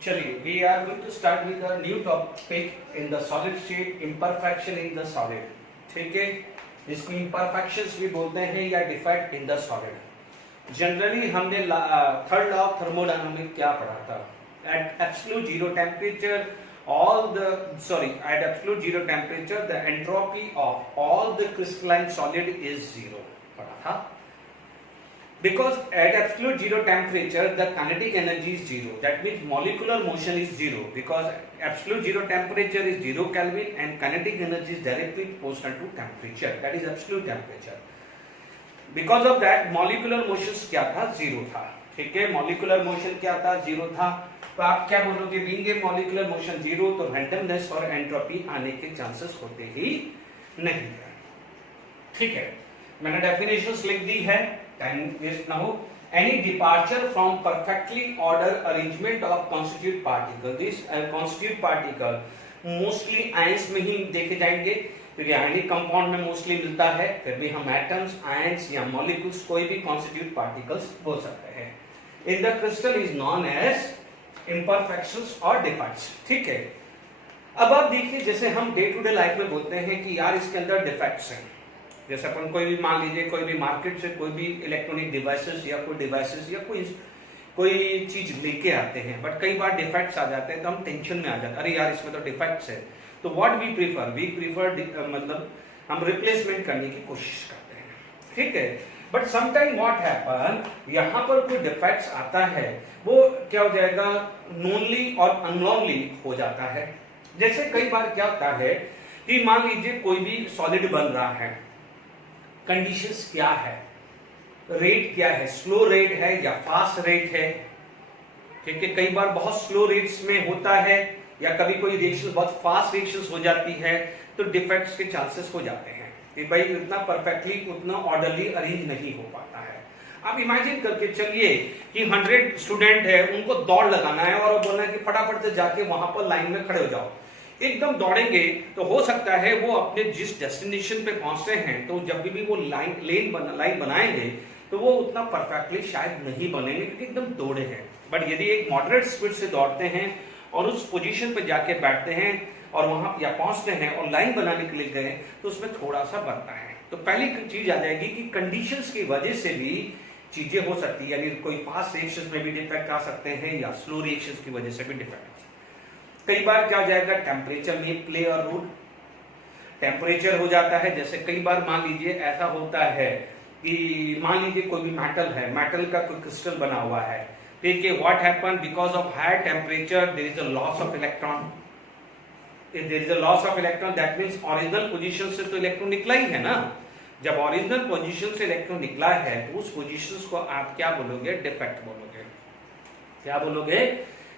चलिए, we are going to start with a new topic in the solid state, imperfection in the solid. ठीक है, इसको imperfections भी बोलते हैं या defect in the solid. Generally हमने थर्ड लॉ ऑफ थर्मोडायनामिक्स क्या पढ़ा था? At absolute zero temperature, at absolute zero temperature, the entropy of all the crystalline solid is zero. पढ़ा था. Because at absolute zero temperature, the kinetic energy is zero. That means molecular motion is zero. Because absolute zero temperature is 0 Kelvin and kinetic energy is directly proportional to temperature. That is absolute temperature. Because of that, molecular motion क्या था? Zero था. ठीक है, molecular motion क्या था? Zero था. तो आप क्या बोलोगे? being a molecular motion zero, तो randomness और entropy आने के chances होते ही नहीं है. ठीक है, मैंने definitions लिख दी है. Time waste ना हो. Any departure from perfectly ordered arrangement of constituent particle. This constituent particle mostly ions में ही देखे जाएंगे, क्योंकि आयनिक कंपाउंड में मोस्टली मिलता है. फिर भी हम एटम्स, आयंस या मॉलिक्यूल्स कोई भी कॉन्स्टिट्यूट पार्टिकल्स बोल सकते हैं. In the crystal is known as imperfections और डिफेक्ट्स. ठीक है, अब आप देखिए, जैसे हम डे टू डे लाइफ में बोलते हैं कि यार इसके अंदर डिफेक्ट्स हैं. जैसे अपन कोई भी मान लीजिए, कोई भी मार्केट से कोई भी इलेक्ट्रॉनिक डिवाइसेस या कोई चीज लेके आते हैं, बट कई बार डिफेक्ट्स आ जाते हैं तो हम टेंशन में आ जाते हैं, अरे यार इसमें तो डिफेक्ट्स है. तो व्हाट वी प्रीफर मतलब हम रिप्लेसमेंट करने की कोशिश करते हैं. ठीक है, बट समटाइम व्हाट हैपन, यहाँ पर कोई डिफेक्ट्स आता है, वो क्या हो जाएगा? नोनली और अननोनली हो जाता है. जैसे कई बार क्या होता है कि मान लीजिए कोई भी सॉलिड बन रहा है, कंडीशंस क्या है, रेट क्या है, स्लो रेट है या फास्ट रेट है. ठीक है, कई बार बहुत स्लो रेट्स में होता है या कभी कोई रिएक्शन बहुत फास्ट रिएक्शंस हो जाती है, तो डिफेक्ट्स के चांसेस हो जाते हैं कि भाई इतना परफेक्टली, उतना ऑर्डरली अरेंज नहीं हो पाता है. आप इमेजिन करके चलिए कि 100 स्टूडेंट है, उनको दौड़ लगाना है और बोलना है कि फटाफट से जाके वहां पर लाइन में खड़े हो जाओ. एकदम दौड़ेंगे तो हो सकता है वो अपने जिस डेस्टिनेशन पे पहुंचते हैं, तो जब भी वो लाइन बनाएंगे तो वो उतना परफेक्टली शायद नहीं बनेंगे, क्योंकि एकदम दौड़े हैं. बट यदि एक मॉडरेट स्पीड से दौड़ते हैं और उस पोजीशन पे जाके बैठते हैं और वहां या पहुंचते हैं और लाइन बनाने के लिए गए, तो उसमें थोड़ा सा बनता है. तो पहली चीज आ जाएगी कि कंडीशंस की वजह से भी चीजें हो सकती है, यानी कोई फास्ट रिएक्शंस में भी डिफेक्ट आ सकते हैं या स्लो रिएक्शंस की वजह से भी डिफेक्ट. कई बार क्या हो जाएगा? टेम्परेचर में प्ले और रोल. टेम्परेचर हो जाता है. जैसे कई बार मान लीजिए ऐसा होता है कि मान लीजिए कोई भी मेटल है, मेटल का कोई क्रिस्टल बना हुआ है. ठीक है, what happen? Because of high temperature there is a loss of electron. There is a loss of electron, that means original position से तो इलेक्ट्रॉन निकला ही है ना. जब ओरिजिनल पोजीशन से इलेक्ट्रॉन निकला है तो उस पोजीशंस को आप क्या बोलोगे? डिफेक्ट बोलोगे. क्या बोलोगे?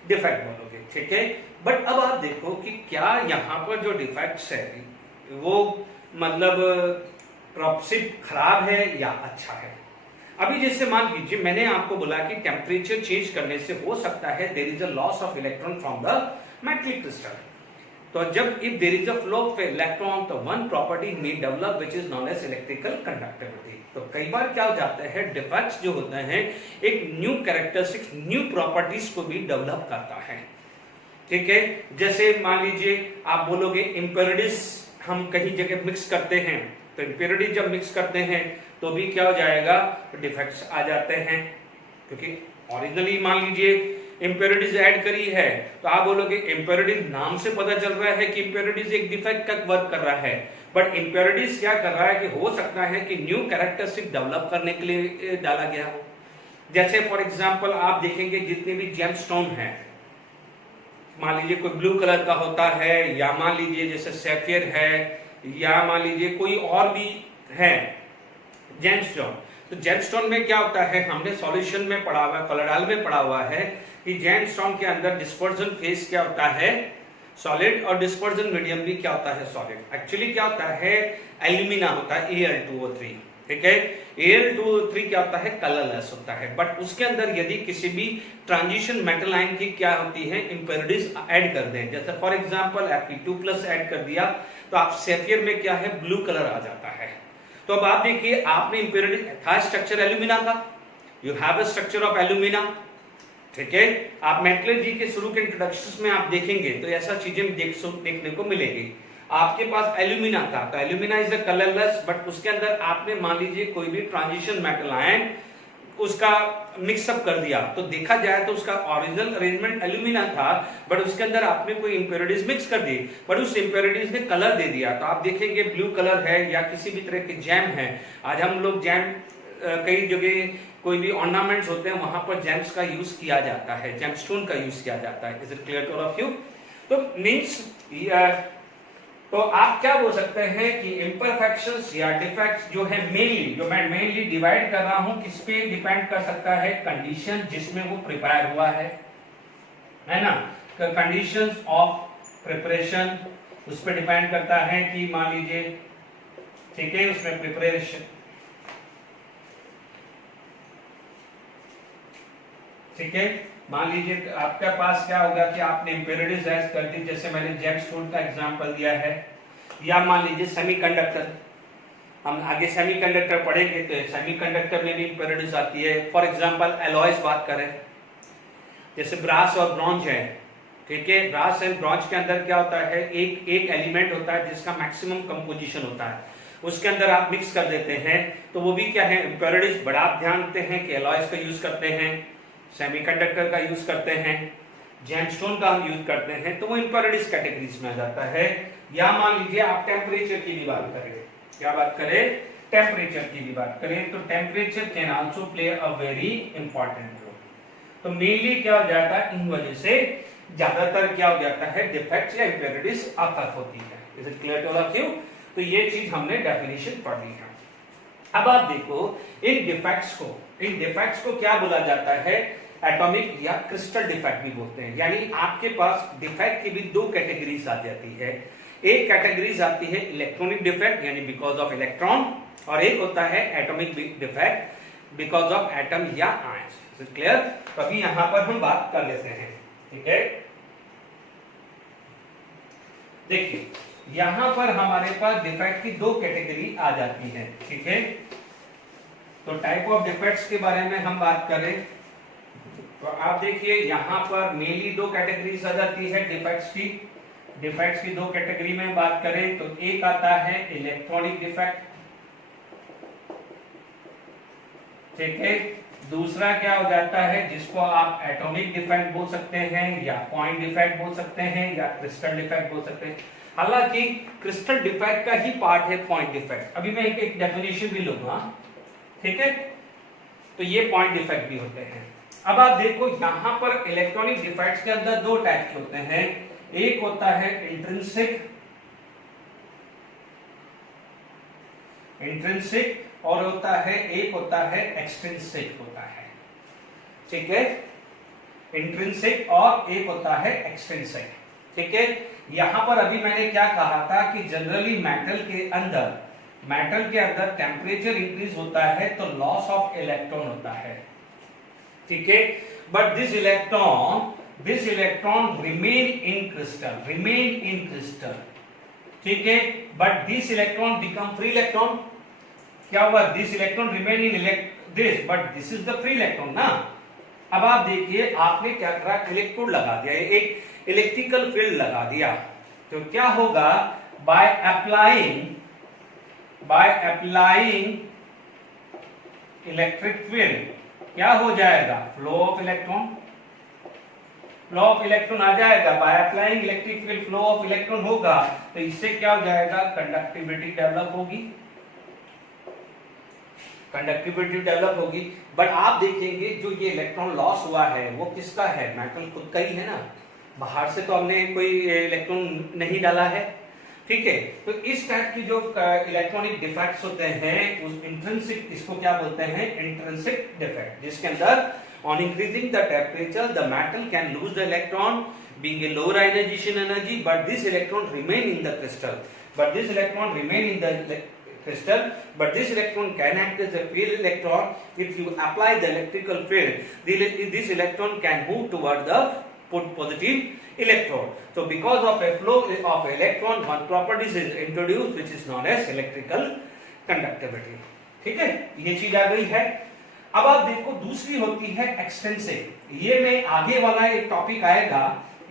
डिफेक्ट बोलोगे. ठीक है, बट अब आप देखो कि क्या यहाँ पर जो डिफेक्ट्स है वो मतलब प्रॉपर्टी खराब है या अच्छा है. अभी जैसे मान लीजिए मैंने आपको बोला कि टेम्परेचर चेंज करने से हो सकता है there is a loss of electron from the metallic crystal. तो जब if there is a flow of electron, तो one property may develop which is known as electrical conductivity. तो कई बार क्या हो जाता है, डिफेक्ट्स जो होते हैं एक न्यू कैरेक्टरिस्टिक्स, न्यू प्रॉपर्टीज को भी डेवलप करता है. ठीक है, जैसे मान लीजिए आप बोलोगे इम्प्योरिटीज हम कहीं जगह मिक्स करते हैं, तो इम्प्योरिटीज जब मिक्स करते हैं तो भी क्या हो जाएगा? डिफेक्ट्स आ जाते हैं. क्योंकि ओरिजिनली मान लीजिए इम्प्योरिटीज ऐड करी है, तो आप बोलोगे इम्प्योरिटीज, नाम से पता चल रहा है कि इम्प्योरिटीज एक डिफेक्ट का वर्क कर रहा है, बट इम्प्योरिटीज क्या कर रहा है कि हो सकता है कि न्यू कैरेक्टरिस्टिक डेवलप करने के लिए डाला गया हो. जैसे फॉर एग्जाम्पल आप देखेंगे जितने भी जेमस्टोन है, मान लीजिए कोई ब्लू कलर का होता है, या मान लीजिए जैसे सैफियर है, या मान लीजिए कोई और भी है जेमस्टोन. तो जेमस्टोन में क्या होता है, हमने सॉल्यूशन में पढ़ा हुआ है, कोलोइडल में पढ़ा हुआ है कि जेमस्टोन के अंदर डिस्पर्जन फेज क्या होता है? सॉलिड. और डिस्पर्जन मीडियम भी क्या होता है? सॉलिड. एक्चुअली क्या होता है? एल्यूमिना होता है, Al2O3. ठीक है, Al2O3 क्या होता है? कलरलेस होता है. बट उसके अंदर यदि किसी भी ट्रांजिशन मेटल आयन की क्या होती है? इम्प्योरिटीज ऐड कर दें. जैसे फॉर एग्जांपल Fe2+ ऐड कर दिया, तो आप सैफियर में क्या है? ब्लू कलर आ जाता है. तो अब आप देखिए, आपने इम्प्योरिटी था, स्ट्रक्चर एल्यूमिना का, you have a structure of alumina. ठीक है, आप मैक्लेजी के शुरू के इंट्रोडक्शन में आप देखेंगे तो ऐसा चीजें देखने को मिलेगी। आपके पास एल्यूमिना था, तो alumina is a colourless, but उसके अंदर आपने मान लीजिए कोई भी ट्रांजिशन मेटल आयन उसका मिक्सअप कर दिया, तो देखा जाए तो उसका ओरिजिनल अरेंजमेंट एल्यूमिना था, बट उसके अंदर आपने कोई इंप्योरिटीज मिक्स कर दी, बट उस इंप्योरिटीज ने कलर दे दिया। तो आप देखेंगे ब्लू कलर है या किसी भी तरह के जैम है, आज हम लोग जैम कई जगह कोई भी ऑर्नामेंट्स होते हैं वहां पर जेम्स का यूज किया जाता है, जेमस्टोन का यूज किया जाता है। Is it clear to all of you? तो मींस तो आप क्या बोल सकते हैं कि इम्परफेक्शंस या डिफेक्ट्स जो है मेनली, जो मैं मेनली डिवाइड कर रहा हूं, किस पे डिपेंड कर सकता है? कंडीशन जिसमें वो प्रिपेयर हुआ है ना, कंडीशंस ऑफ प्रिपरेशन उस पर डिपेंड करता है कि मान लीजिए, ठीक है, उसमें प्रिपरेशन, ठीक है, मान लीजिए आपके पास क्या होगा कि आपने इंप्योरिटीज ऐड कर दी, जैसे मैंने जेमस्टोन का एग्जांपल दिया है, या मान लीजिए सेमीकंडक्टर, हम आगे सेमीकंडक्टर पढ़ेंगे तो सेमीकंडक्टर में भी इंप्योरिटीज आती है। फॉर एग्जांपल एलॉयज बात करें, जैसे ब्रास और ब्रॉन्ज है, ठीक है, ब्रास एंड ब्रॉन्ज के अंदर क्या होता है, एक एलिमेंट होता है जिसका मैक्सिमम कंपोजिशन होता है, उसके अंदर आप मिक्स कर देते हैं, तो वो भी क्या है, इंप्योरिटीज। बड़ा आप ध्यान देते हैं कि एलॉयज का यूज करते हैं, सेमीकंडक्टर का यूज करते हैं, जेमस्टोन का हम यूज करते हैं, तो वो इंप्योरिटीज कैटेगरीज में आ जाता है। या मान लीजिए आप टेम्परेचर की भी बात करें, क्या बात करें, टेम्परेचर की भी बात करें, तो temperature can also play a very important role. तो मेनली क्या हो जाता है, इन वजह से ज्यादातर क्या हो जाता है, डिफेक्ट्स या इंप्योरिटीज आता होती है। Is it clear to all of you? तो ये चीज हमने डेफिनेशन पढ़ ली है। अब आप देखो इन डिफेक्ट्स को क्या बोला जाता है, एटॉमिक या क्रिस्टल डिफेक्ट भी बोलते हैं। यानी आपके पास डिफेक्ट की भी दो कैटेगरीज आ जाती है। एक कैटेगरीज आती है इलेक्ट्रॉनिक डिफेक्ट यानी बिकॉज ऑफ इलेक्ट्रॉन, और एक होता है atomic defect because of atom या आयंस। क्लियर? तो अभी यहां पर हम बात कर लेते हैं, ठीक है। देखिए यहां पर हमारे पास डिफेक्ट की दो कैटेगरी आ जाती है, ठीक है। तो टाइप ऑफ डिफेक्ट्स के बारे में हम बात करें तो आप देखिए यहां पर मेनली दो कैटेगरीज आ जाती है डिफेक्ट्स की दो कैटेगरी में बात करें तो एक आता है इलेक्ट्रॉनिक डिफेक्ट, ठीक है। दूसरा क्या हो जाता है जिसको आप एटॉमिक डिफेक्ट बोल सकते हैं, या पॉइंट डिफेक्ट बोल सकते हैं, या क्रिस्टल डिफेक्ट बोल सकते हैं। हालांकि क्रिस्टल डिफेक्ट का ही पार्ट है पॉइंट डिफेक्ट। अभी मैं एक डेफिनेशन भी लूंगा, ठीक है। तो ये पॉइंट डिफेक्ट भी होते हैं। अब आप देखो यहां पर इलेक्ट्रॉनिक डिफेक्ट्स के अंदर दो टाइप के होते हैं, एक होता है इंट्रिंसिक और होता है एक होता है एक्सट्रिंसिक होता है, ठीक है। इंट्रिंसिक और एक होता है एक्सट्रिंसिक, ठीक है। यहां पर अभी मैंने क्या कहा था कि जनरली मेटल के अंदर टेम्परेचर इंक्रीज होता है तो लॉस ऑफ इलेक्ट्रॉन होता है, ठीक है। But this electron remain in crystal, ठीक है। But this electron become free electron. क्या हुआ, this electron remain in this, but this is the free electron ना। अब आप देखिए आपने क्या करा, इलेक्ट्रोड लगा दिया, एक इलेक्ट्रिकल फील्ड लगा दिया, तो क्या होगा, बाय अप्लाइंग इलेक्ट्रिक फील्ड क्या हो जाएगा, फ्लो ऑफ इलेक्ट्रॉन आ जाएगा। By applying electric field flow of electron होगा, तो इससे क्या हो जाएगा, कंडक्टिविटी डेवलप होगी। बट आप देखेंगे जो ये इलेक्ट्रॉन लॉस हुआ है वो किसका है, मेटल खुद का ही है ना, बाहर से तो हमने कोई इलेक्ट्रॉन नहीं डाला है, ठीक है। तो इस टाइप की जो इलेक्ट्रॉनिक डिफेक्ट्स होते हैं उस इंट्रिंसिक, इसको क्या बोलते हैं, इंट्रिंसिक डिफेक्ट, जिसके अंदर on increasing the temperature the metal can lose the electron being a lower ionization energy, but this electron remain in the crystal, but this electron can act as a field electron. If you apply the electrical field, this electron can move toward the positive electrode. So because of a flow of electron, one property is introduced which is known as electrical conductivity. ठीक है, ये चीज आ गई है। अब आप देखो दूसरी होती है एक्सटेंसिव। ये मैं आगे वाला एक टॉपिक आएगा,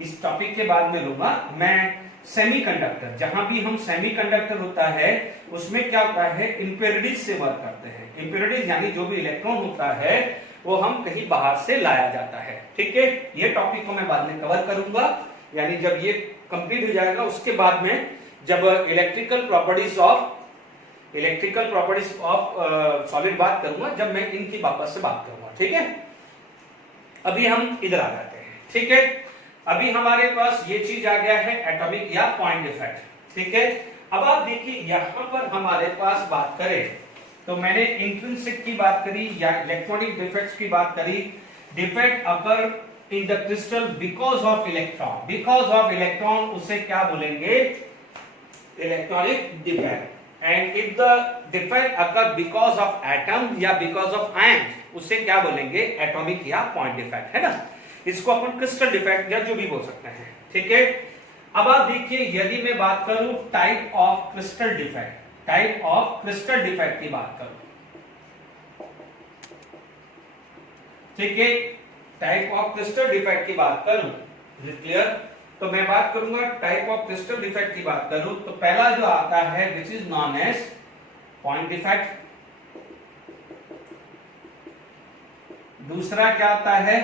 इस टॉपिक के बाद में लूंगा मैं। सेमीकंडक्टर, जहां भी हम सेमीकंडक्टर होता है उसमें क्या होता है, इंप्योरिटीज से वर्क करते हैं। इंप्योरिटीज यानी जो भी इलेक्ट्रॉन होता है वो हम कहीं बाहर से लाया जाता है। ठीक है, ये टॉपिक को मैं बाद में कवर करूंगा, यानी जब ये कंप्लीट हो जाएगा उसके बाद में जब इलेक्ट्रिकल प्रॉपर्टीज ऑफ सॉलिड बात करूंगा, जब मैं इनकी वापस से बात करूंगा। ठीक है, अभी हम इधर आ जाते हैं। ठीक है, अभी हमारे पास ये चीज आ गया है एटॉमिक या पॉइंट डिफेक्ट। ठीक है, अब आप देखिए यहां पर हमारे पास बात करें तो मैंने इंट्रिंसिक की बात करी या इलेक्ट्रॉनिक डिफेक्ट्स की बात करी। Defect occur in the crystal because of electron. Because of electron उसे क्या बोलेंगे, electronic defect. And if the defect occur because of atom या बिकॉज ऑफ आयन, उसे क्या बोलेंगे, एटॉमिक या पॉइंट डिफेक्ट, है ना। इसको अपन क्रिस्टल डिफेक्ट या जो भी बोल सकते हैं। ठीक है, अब आप देखिए यदि मैं बात करूं type of crystal defect, type of crystal defect की बात करूं, ठीक है, टाइप ऑफ क्रिस्टल डिफेक्ट की बात करूं, क्लियर, तो मैं बात करूंगा टाइप ऑफ क्रिस्टल डिफेक्ट की बात करूं तो पहला जो आता है which is known as point defect. दूसरा क्या आता है,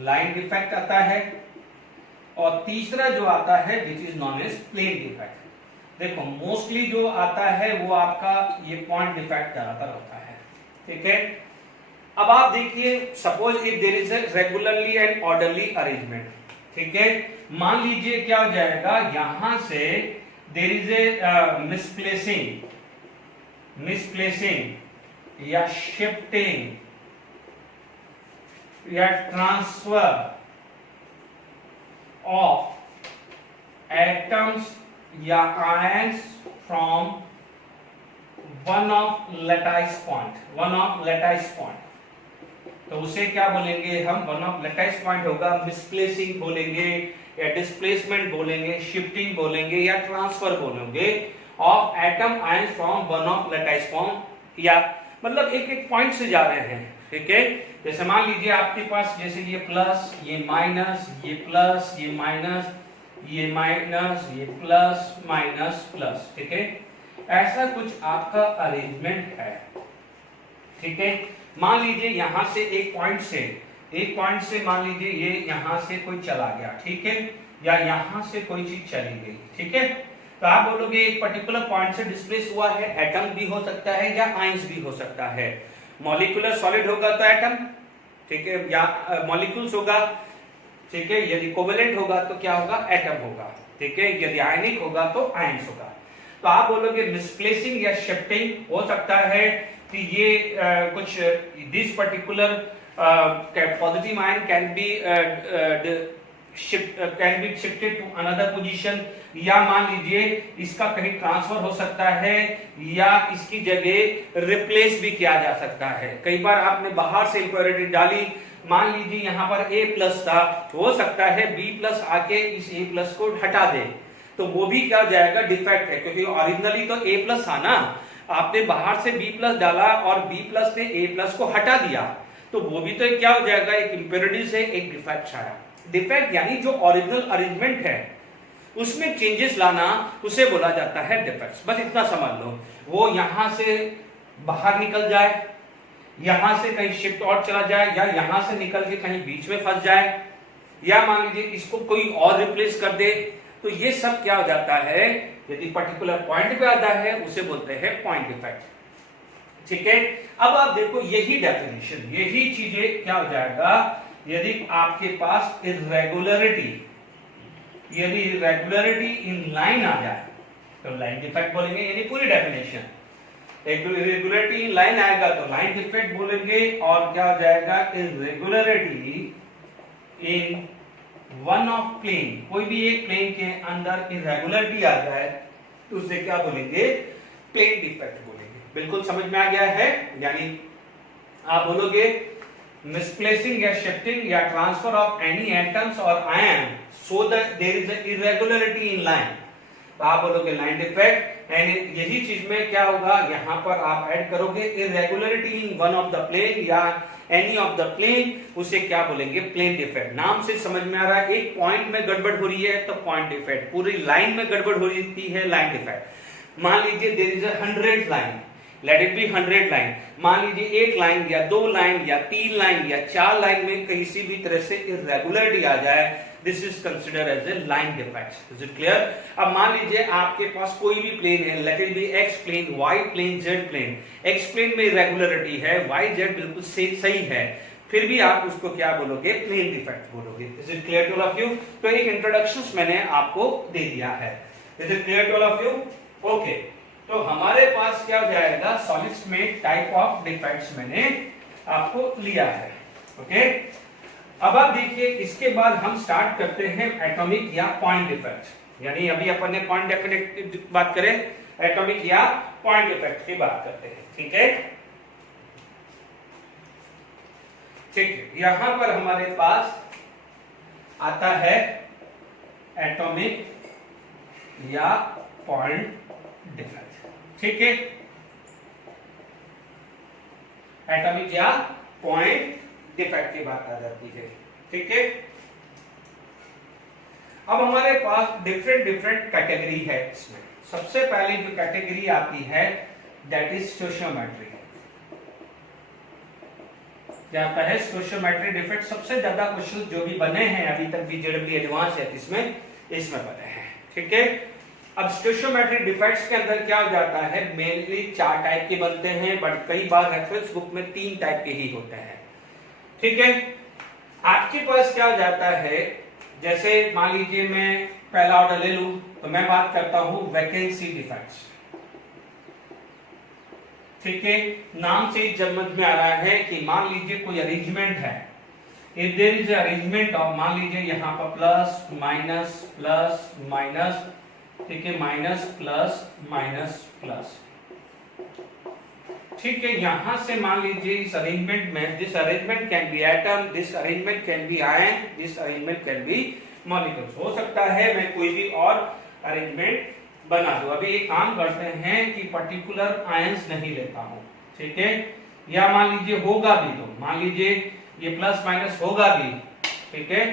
लाइन डिफेक्ट आता है। और तीसरा जो आता है which is known as plane defect. देखो मोस्टली जो आता है वो आपका ये पॉइंट डिफेक्ट ज्यादातर होता है। ठीक है, अब आप देखिए suppose if there is a regularly and orderly arrangement. ठीक है, मान लीजिए क्या हो जाएगा, यहां से देयर इज ए मिसप्लेसिंग या शिफ्टिंग या ट्रांसफर ऑफ एटम्स या ions from one of lattice point, तो उसे क्या बोलेंगे हम, वन ऑफ लैटिस पॉइंट होगा, मिसप्लेसिंग बोलेंगे या डिस्प्लेसमेंट बोलेंगे, शिफ्टिंग बोलेंगे या ट्रांसफर बोलेंगे of atom ions from one of lattice point, या मतलब एक एक पॉइंट से जा रहे हैं। ठीक है, जैसे मान लीजिए आपके पास जैसे ये प्लस, ये माइनस, ये प्लस, ये माइनस, ये माइनस, ये प्लस, माइनस, प्लस। ठीक है, ऐसा कुछ आपका अरेंजमेंट है। ठीक है, मान लीजिए यहां से एक पॉइंट से मान लीजिए ये यहां से कोई चला गया। ठीक है, या यहां से कोई चीज चली गई। ठीक है, तो आप बोलोगे एक पर्टिकुलर पॉइंट से डिस्प्लेस हुआ है, एटम भी हो सकता है या आयंस भी हो सकता है। मॉलिक्यूलर सॉलिड होगा तो एटम, ठीक है, या मॉलिक्यूल्स होगा। ठीक है, यदि कोवेलेंट होगा तो क्या होगा, एटम होगा। ठीक है, यदि आयनिक होगा तो आयंस होगा। तो आप बोलोगे मिसप्लेसिंग या शिफ्टिंग हो सकता है कि ये कुछ this particular positive ion can be shifted to another position, या मान लीजिए इसका कहीं ट्रांसफर हो सकता है या इसकी जगह रिप्लेस भी किया जा सकता है। कई बार आपने बाहर से इंप्योरिटी डाली, मान लीजिए यहाँ पर A+ था, हो सकता है B+ आके इस A+ को हटा दे, तो वो भी क्या हो जाएगा, डिफेक्ट है, क्योंकि ओरिजिनली तो A+ था ना, आपने बाहर से B+ डाला और B+ ने A+ को हटा दिया, तो वो भी तो क्या हो जाएगा, एक इंप्योरिटी से एक डिफेक्ट आया। डिफेक्ट यानी जो ओरिजिनल अरेंजमेंट है उसमें चेंजेस लाना, उसे बोला जाता है डिफेक्ट्स। बस इतना समझ लो, वो यहां से बाहर निकल जाए, यहां से कहीं शिफ्ट और चला जाए, या यहां से निकल के कहीं बीच में फंस जाए, या मान लीजिए इसको कोई और रिप्लेस कर दे, तो ये सब क्या हो जाता है, यदि पर्टिकुलर पॉइंट पे आता है उसे बोलते हैं पॉइंट डिफेक्ट। ठीक है, अब आप देखो यही डेफिनेशन, यही चीजें क्या हो जाएगा, यदि आपके पास यदि इरेगुलरिटी इन लाइन आ जाए तो लाइन डिफेक्ट बोलेंगे, यानी पूरी डेफिनेशन। इरेगुलरिटी इन लाइन आएगा तो लाइन डिफेक्ट बोलेंगे, और क्या हो जाएगा, irregularity in one of plane, कोई भी एक प्लेन के अंदर इरेगुलरिटी आ जाए तो उसे क्या बोलेंगे, प्लेन डिफेक्ट बोलेंगे। बिल्कुल समझ में आ गया है, यानी आप बोलोगे मिसप्लेसिंग या शिफ्टिंग या ट्रांसफर ऑफ एनी एटम्स और ion so that there is a irregularity in line, तो आप बोलोगे लाइन डिफेक्ट, एंड यही चीज में क्या होगा, यहाँ पर आप ऐड करोगे irregularity in one of the plane या एनी ऑफ द प्लेन, उसे क्या बोलेंगे, प्लेन डिफेक्ट। नाम से समझ में आ रहा है, एक पॉइंट में गड़बड़ हो रही है तो पॉइंट डिफेक्ट, पूरी लाइन में गड़बड़ हो रही है लाइन डिफेक्ट। मान लीजिए there is 100 line, let it be 100 line, मान लीजिए एक लाइन या 2 लाइन या 3 लाइन या 4 लाइन में किसी भी तरह से इरेगुलरिटी आ जाए, this is considered as a line defect. Is it clear? अब मान लीजिए आपके पास कोई भी प्लेन है, let it be X plane, Y plane, Z plane. X plane में इरेगुलरिटी है, वाई जेड बिल्कुल सही है, फिर भी आप उसको क्या बोलोगे, प्लेन डिफेक्ट बोलोगे। Is it clear to all of you? तो एक इंट्रोडक्शन मैंने आपको दे दिया है। Is it clear to all of you? Okay, तो हमारे पास क्या हो जाएगा, सॉलिड्स में टाइप ऑफ डिफेक्ट्स मैंने आपको लिया है। ओके, अब आप देखिए इसके बाद हम स्टार्ट करते हैं एटॉमिक या पॉइंट डिफेक्ट, यानी अभी अपन ने पॉइंट डेफिनेट बात करें, एटॉमिक या पॉइंट डिफेक्ट की बात करते हैं। ठीक है, ठीक है, यहां पर हमारे पास आता है एटॉमिक या पॉइंट डिफेक्ट। ठीक है, एटॉमिक या पॉइंट डिफेक्ट की बात आ जाती है। ठीक है, अब हमारे पास डिफरेंट कैटेगरी है इसमें। सबसे पहले जो कैटेगरी आती है दैट इज स्टोशियोमेट्री। क्या आता है, स्टोशियोमेट्री डिफेक्ट। सबसे ज्यादा क्वेश्चन जो भी बने हैं अभी तक बीजेडब्ल्यू एडवांस है इसमें बने हैं। ठीक है, अब स्टोशियोमेट्री डिफेक्ट्स के अंदर क्या हो जाता है, मेनली 4 टाइप के बनते हैं, बट कई बार रेफरेंस बुक में 3 टाइप के ही होते हैं। ठीक है, आपके पास क्या हो जाता है, जैसे मान लीजिए मैं पहला ऑर्डर ले लूं तो मैं बात करता हूं वैकेंसी डिफेक्ट्स। ठीक है, नाम से ही समझ में आ रहा है कि मान लीजिए कोई अरेंजमेंट है, if there is arrangement of, मान लीजिए यहां पर प्लस माइनस प्लस माइनस, ठीक है, माइनस प्लस माइनस प्लस। ठीक है, यहां से मान लीजिए इस अरेंजमेंट में, this arrangement can be atom, this arrangement can be ion, this arrangement can be molecules. हो सकता है मैं कोई भी और अरेंजमेंट बना दूं। अभी एक काम करते हैं कि पर्टिकुलर आयंस नहीं लेता हूं। ठीक है, या मान लीजिए होगा भी, तो मान लीजिए ये प्लस माइनस होगा भी। ठीक है,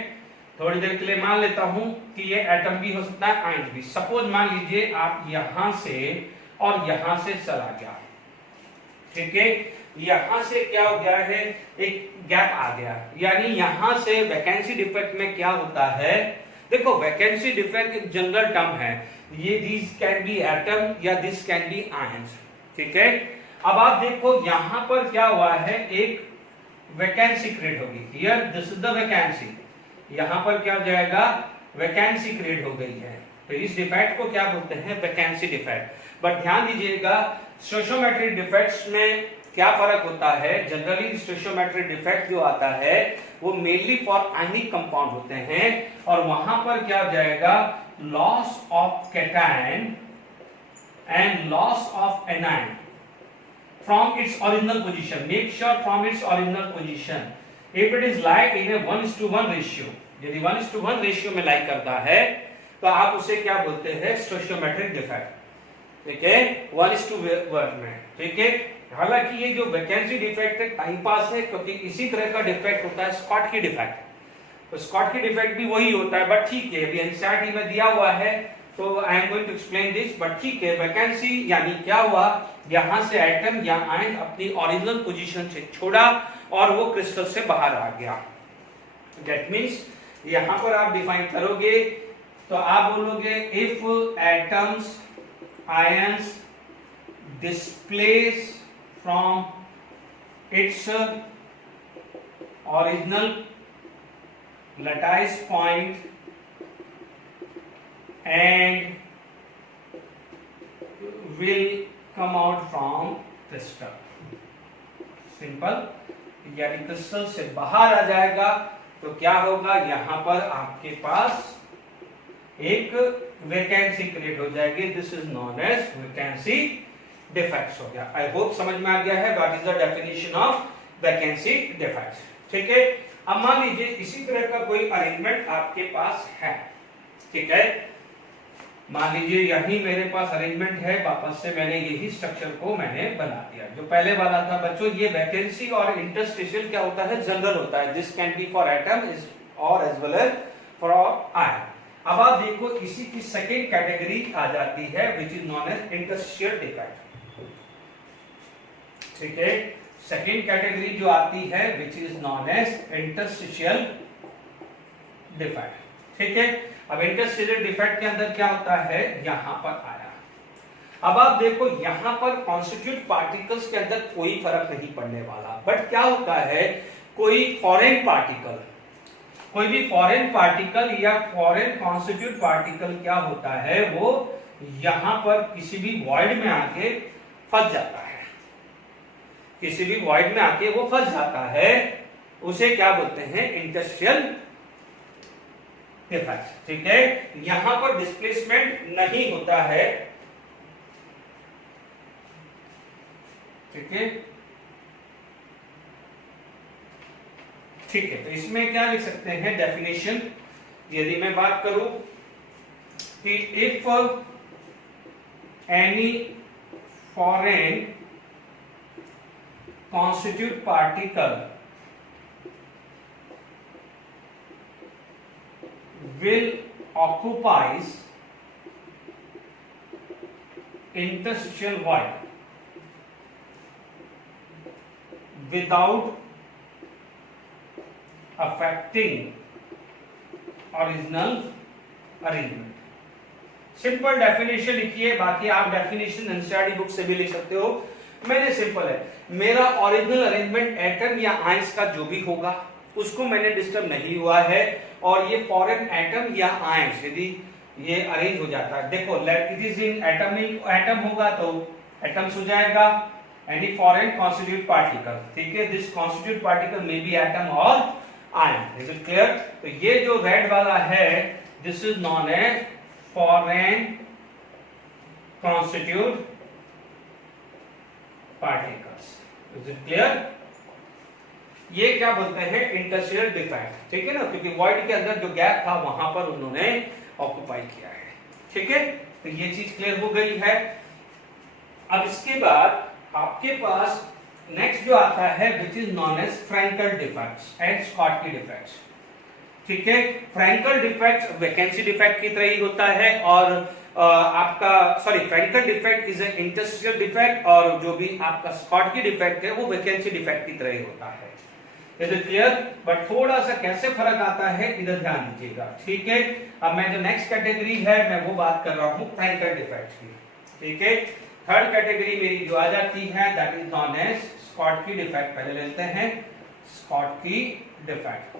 थोड़ी देर के लिए मान लेता हूं कि ये एटम भी हो सकता है, आयंस भी। सपोज मान लीजिए आप यहां से और यहां से चला गया। ठीक है, यहां से क्या हो गया है, एक गैप आ गया, यानी यहां से वैकेंसी डिफेक्ट में क्या होता है, देखो वैकेंसी डिफेक्ट एक जनरल टर्म है, ये दिस कैन बी एटम या दिस कैन बी आयंस। ठीक है, अब आप देखो यहां पर क्या हुआ है, एक वैकेंसी क्रिएट होगी, here this is the vacancy, यहां पर क्या हो जाएगा, वैकेंसी क्रिएट हो गई है। तो इस डिफेक्ट को क्या बोलते हैं, वैकेंसी डिफेक्ट। बट ध्यान दीजिएगा स्टोशियोमेट्री डिफेक्ट्स में क्या फर्क होता है, जनरली स्टोशियोमेट्री डिफेक्ट जो आता है वो मेनली फॉर आयनिक कंपाउंड होते हैं, और वहां पर क्या हो जाएगा, loss of cation and loss of anion from its original position. Make sure from its original position, if it is like in A 1:1 ratio, यदि 1:1 रेशियो में लाइक करता है तो आप उसे क्या बोलते हैं, स्टोशियोमेट्रिक डिफेक्ट। ठीक है, 1:1 में। ठीक है, हालांकि ये जो वैकेंसी डिफेक्ट है टाइम पास है, क्योंकि इसी तरह का डिफेक्ट होता है स्कॉटकी डिफेक्ट। तो स्कॉटकी डिफेक्ट भी वही होता है, बट ठीक है, अभी एनसीईआरटी में दिया हुआ है तो I am going to explain this. But ठीक है, वैकेंसी यानी क्या हुआ, यहां से एटम या आयन अपनी ओरिजिनल पोजीशन से छोड़ा और वो क्रिस्टल से बाहर आ गया। दैट मींस यहां पर आप डिफाइन करोगे तो आप बोलोगे if atoms ions displace from its original lattice point and will come out from crystal. Simple, यानी क्रिस्टल से बाहर आ जाएगा तो क्या होगा, यहां पर आपके पास एक वैकेंसी क्रिएट हो जाएगी, this is known as vacancy defects हो गया। आई होप समझ में आ गया है what is the definition of vacancy defects. ठीक है, अब मान लीजिए इसी तरह का कोई अरेंजमेंट आपके पास है। ठीक है, मान लीजिए यही मेरे पास अरेंजमेंट है, वापस से मैंने यही स्ट्रक्चर को मैंने बना दिया। जो पहले वाला था बच्चों, ये वैकेंसी और इंटरस्टिशियल क्या होता है, जनरल होता है। This can be for atom और as well as for ion. अब आप देखो इसी की सेकेंड कैटेगरी आ जाती है which is known as interstitial defect. ठीक है, सेकेंड कैटेगरी जो आती है which is known as interstitial defect. ठीक है, अब इंटरस्टिशियल डिफेक्ट के अंदर क्या होता है, यहां पर आया। अब आप देखो यहां पर कॉन्स्टिट्यूट पार्टिकल्स के अंदर कोई फर्क नहीं पड़ने वाला, बट क्या होता है, कोई फॉरेन पार्टिकल, कोई भी फॉरेन पार्टिकल या फॉरेन कॉन्स्टिट्यूट पार्टिकल क्या होता है, वो यहां पर किसी भी वॉइड में आके फंस जाता है, किसी भी वॉइड में आके वो फंस जाता है, उसे क्या बोलते हैं, इंटरस्टिशियल डिफेक्ट। ठीक है, यहां पर डिस्प्लेसमेंट नहीं होता है। ठीक है, ठीक है, तो इसमें क्या लिख सकते हैं डेफिनेशन, यदि मैं बात करूं कि if any foreign constitute particle will occupies interstitial void without affecting original arrangement। Simple definition लिखिए, बाकी आप डेफिनेशन एनसीईआरटी बुक से भी लिख सकते हो। मैंने सिंपल है, मेरा ओरिजिनल अरेंजमेंट एटम या आयंस का जो भी होगा उसको मैंने डिस्टर्ब नहीं हुआ है, और ये फॉरेन एटम या आयंस यदि ये अरेंज हो जाता है, देखो it is in atomic, atom होगा तो एटम्स हो जाएगा, एनी फॉरेन कॉन्स्टिट्यूट पार्टिकल। ठीक है, this constitute particle may be atom और आयन। Is it clear? तो ये जो रेड वाला है this is known as foreign constitute particles. Is it clear? ये क्या बोलते हैं, इंटरस्टिशियल डिफेक्ट। ठीक है ना, क्योंकि वॉइड के अंदर जो गैप था वहां पर उन्होंने ऑक्यूपाई किया है। ठीक है, तो ये चीज क्लियर हो गई है। अब इसके बाद आपके पास नेक्स्ट जो आता है which is known as Frenkel defects and Schottky defects. ठीक है, फ्रैंकल डिफेक्ट्स वैकेंसी डिफेक्ट की तरह ही होता है, और आपका Frenkel defect is an interstitial defect, और जो भी आपका स्कॉटकी डिफेक्ट है वो वैकेंसी डिफेक्ट की तरह ही होता है। Is it clear? बट थोड़ा सा कैसे फर्क आता है इधर ध्यान दीजिएगा। ठीक है, अब मैं जो नेक्स्ट कैटेगरी है मैं वो बात कर रहा हूं फ्रैंकल डिफेक्ट की। ठीक है, थर्ड कैटेगरी मेरी जो आ जाती है that is known as Schottky defect. पहले लेते हैं स्कॉटकी डिफेक्ट।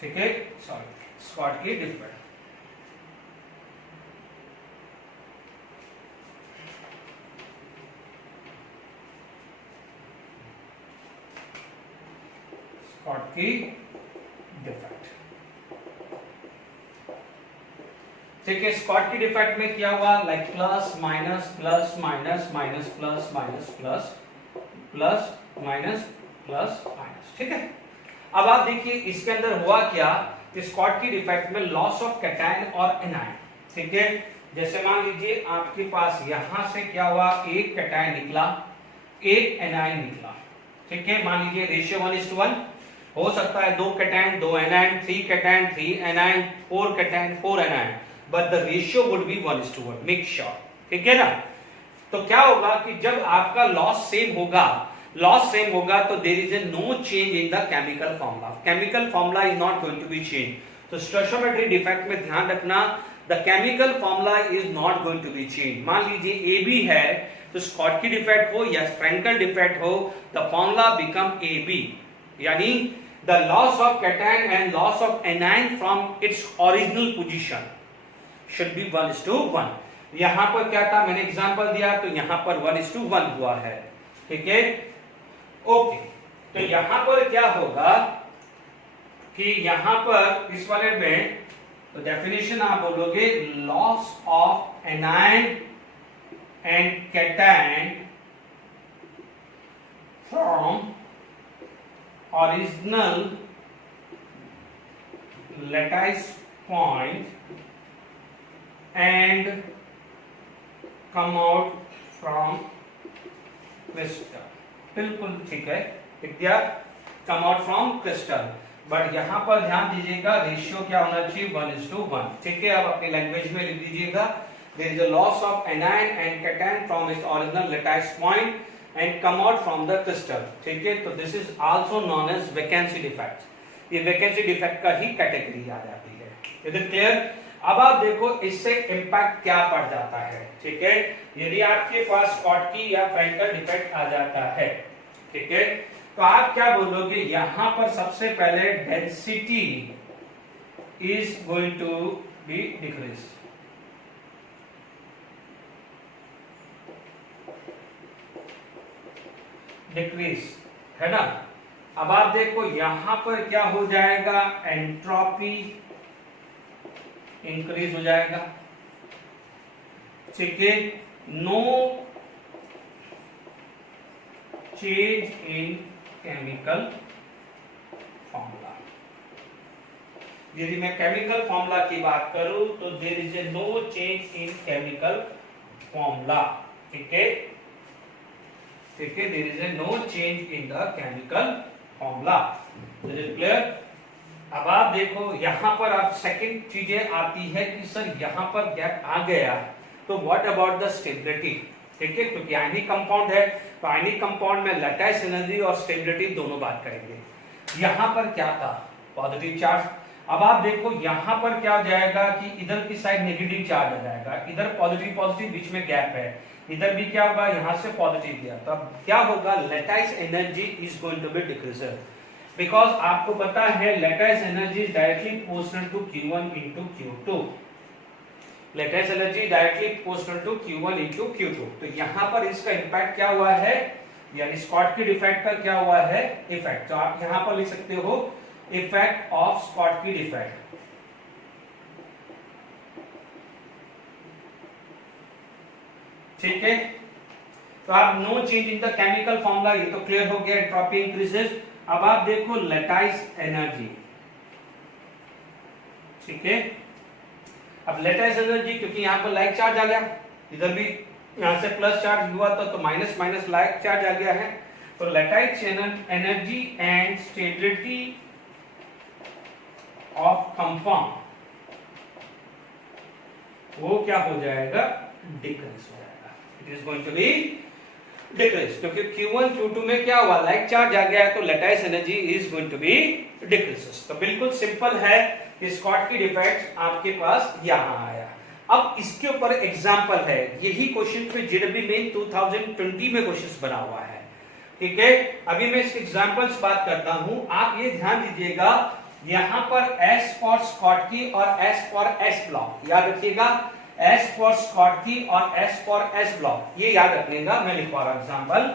ठीक है, sorry, Schottky defect. Schottky defect. ठीक है, स्कॉटकी डिफेक्ट में क्या हुआ, like plus minus plus minus minus plus minus plus plus minus plus minus. ठीक है, अब आप देखिए इसके अंदर हुआ क्या, स्कॉटकी डिफेक्ट में लॉस ऑफ कैटायन और एनायन। ठीक है, जैसे मान लीजिए आपके पास यहां से क्या हुआ, एक कैटायन निकला, एक एनायन निकला। ठीक है, मान लीजिए रेशियो 1:1 हो सकता है, 2 cation 2 anion, 3 cation 3 anion, 4 cation 4 anion, but the ratio would be 1:1, make sure. ठीक है ना, तो क्या होगा कि जब आपका लॉस सेम होगा तो there is a no change in the chemical formula. Chemical formula is not going to be change. तो स्टोइचियोमेट्री डिफेक्ट में ध्यान रखना, the chemical formula is not going to be change. मान लीजिए AB है तो स्कॉटकी डिफेक्ट हो या फ्रैंकल डिफेक्ट हो, द फॉर्मूला बिकम AB, यानी the loss of cation and loss of anion from its original position should be 1:1। यहां पर क्या था, मैंने एग्जांपल दिया तो यहां पर 1:1 हुआ है। ठीक है, ओके, तो यहां पर क्या होगा कि यहां पर इस वाले में तो डेफिनेशन आप बोलोगे loss of anion and cation from original lattice point and come out from crystal. बिल्कुल ठीक है, लिख दिया, come out from crystal. But यहाँ पर ध्यान दीजिएगा रेशियो क्या होना चाहिए, 1:1. ठीक है, अब अपनी लैंग्वेज में लिख दीजिएगा, there is a loss of anion and cation from its original lattice point and come out from the crystal. ठीक है, तो this is also known as vacancy defect. ये vacancy defect का ही कैटेगरी आ जाती है. Is it clear? अब आप देखो इससे इम्पैक्ट क्या पड़ जाता है. ठीक है, यदि आपके पास स्कॉटकी या फ्रैंकल डिफेक्ट आ जाता है, ठीक है, तो आप क्या बोलोगे, यहां पर सबसे पहले density is going to be decrease. Decrease है ना. अब आप देखो यहां पर क्या हो जाएगा, एंट्रोपी इंक्रीज हो जाएगा. ठीक है, no change in chemical formula. यदि मैं केमिकल फॉर्मूला की बात करूं तो there is a no change in chemical formula. ठीक है, ठीक है, there is a no change in the chemical formula. Is it clear? अब आप देखो यहां पर आप सेकंड चीजें आती है कि सर यहां पर गैप आ गया तो व्हाट अबाउट द स्टेबिलिटी. ठीक है, क्योंकि आयनिक कंपाउंड है तो आयनिक कंपाउंड में लैटिस एनर्जी और स्टेबिलिटी दोनों बात करेंगे. यहां पर क्या था, पॉजिटिव चार्ज. अब आप देखो यहां पर क्या हो जाएगा कि इधर की साइड नेगेटिव चार्ज आ जाएगा, इधर पॉजिटिव पॉजिटिव बीच में गैप है, इधर भी क्या होगा, यहां से पॉजिटिव गया, तो अब क्या होगा, lattice energy is going to be decreaser. Because आपको पता है lattice energy is directly proportional to Q1 into Q2. Lattice energy directly proportional to Q1 into Q2. तो यहां पर इसका इंपैक्ट क्या हुआ है, यानी स्कॉटकी डिफेक्ट का क्या हुआ है, इफेक्ट. तो आप यहां पर लिख सकते हो इफेक्ट ऑफ स्कॉटकी डिफेक्ट. ठीक है, तो आप no change in the chemical formula, ये तो क्लियर हो गया, एंट्रोपी इंक्रीजेस. अब आप देखो लैटिस एनर्जी. ठीक है, अब लैटिस एनर्जी क्योंकि यहां पर लाइक चार्ज आ गया, इधर भी यहां से प्लस चार्ज हुआ था तो माइनस माइनस लाइक चार्ज आ गया है. तो lattice energy and stability of compound वो क्या हो जाएगा, डिक्रीज हो जाएगा. It is going to be decrease, क्योंकि Q1 Q2 में क्या हुआ, लाइक चार्ज आ गया है तो lattice energy is going to be decreases. तो बिल्कुल सिंपल है कि स्कॉटकी डिफेक्ट आपके पास यहां आया. अब इसके ऊपर एग्जांपल है, यही क्वेश्चन पे जेडब्ल्यू मेन 2020 में क्वेश्चन बना हुआ है. ठीक है, अभी मैं इसके एग्जांपल्स बात करता हूं, आप ये ध्यान दीजिएगा, यहां पर S फॉर स्कॉटकी और S फॉर S ब्लॉक याद रखिएगा, S फॉर स्कॉटकी और S फॉर S ब्लॉक, ये याद रखिएगा. मैं लिखवा रहा हूं एग्जांपल.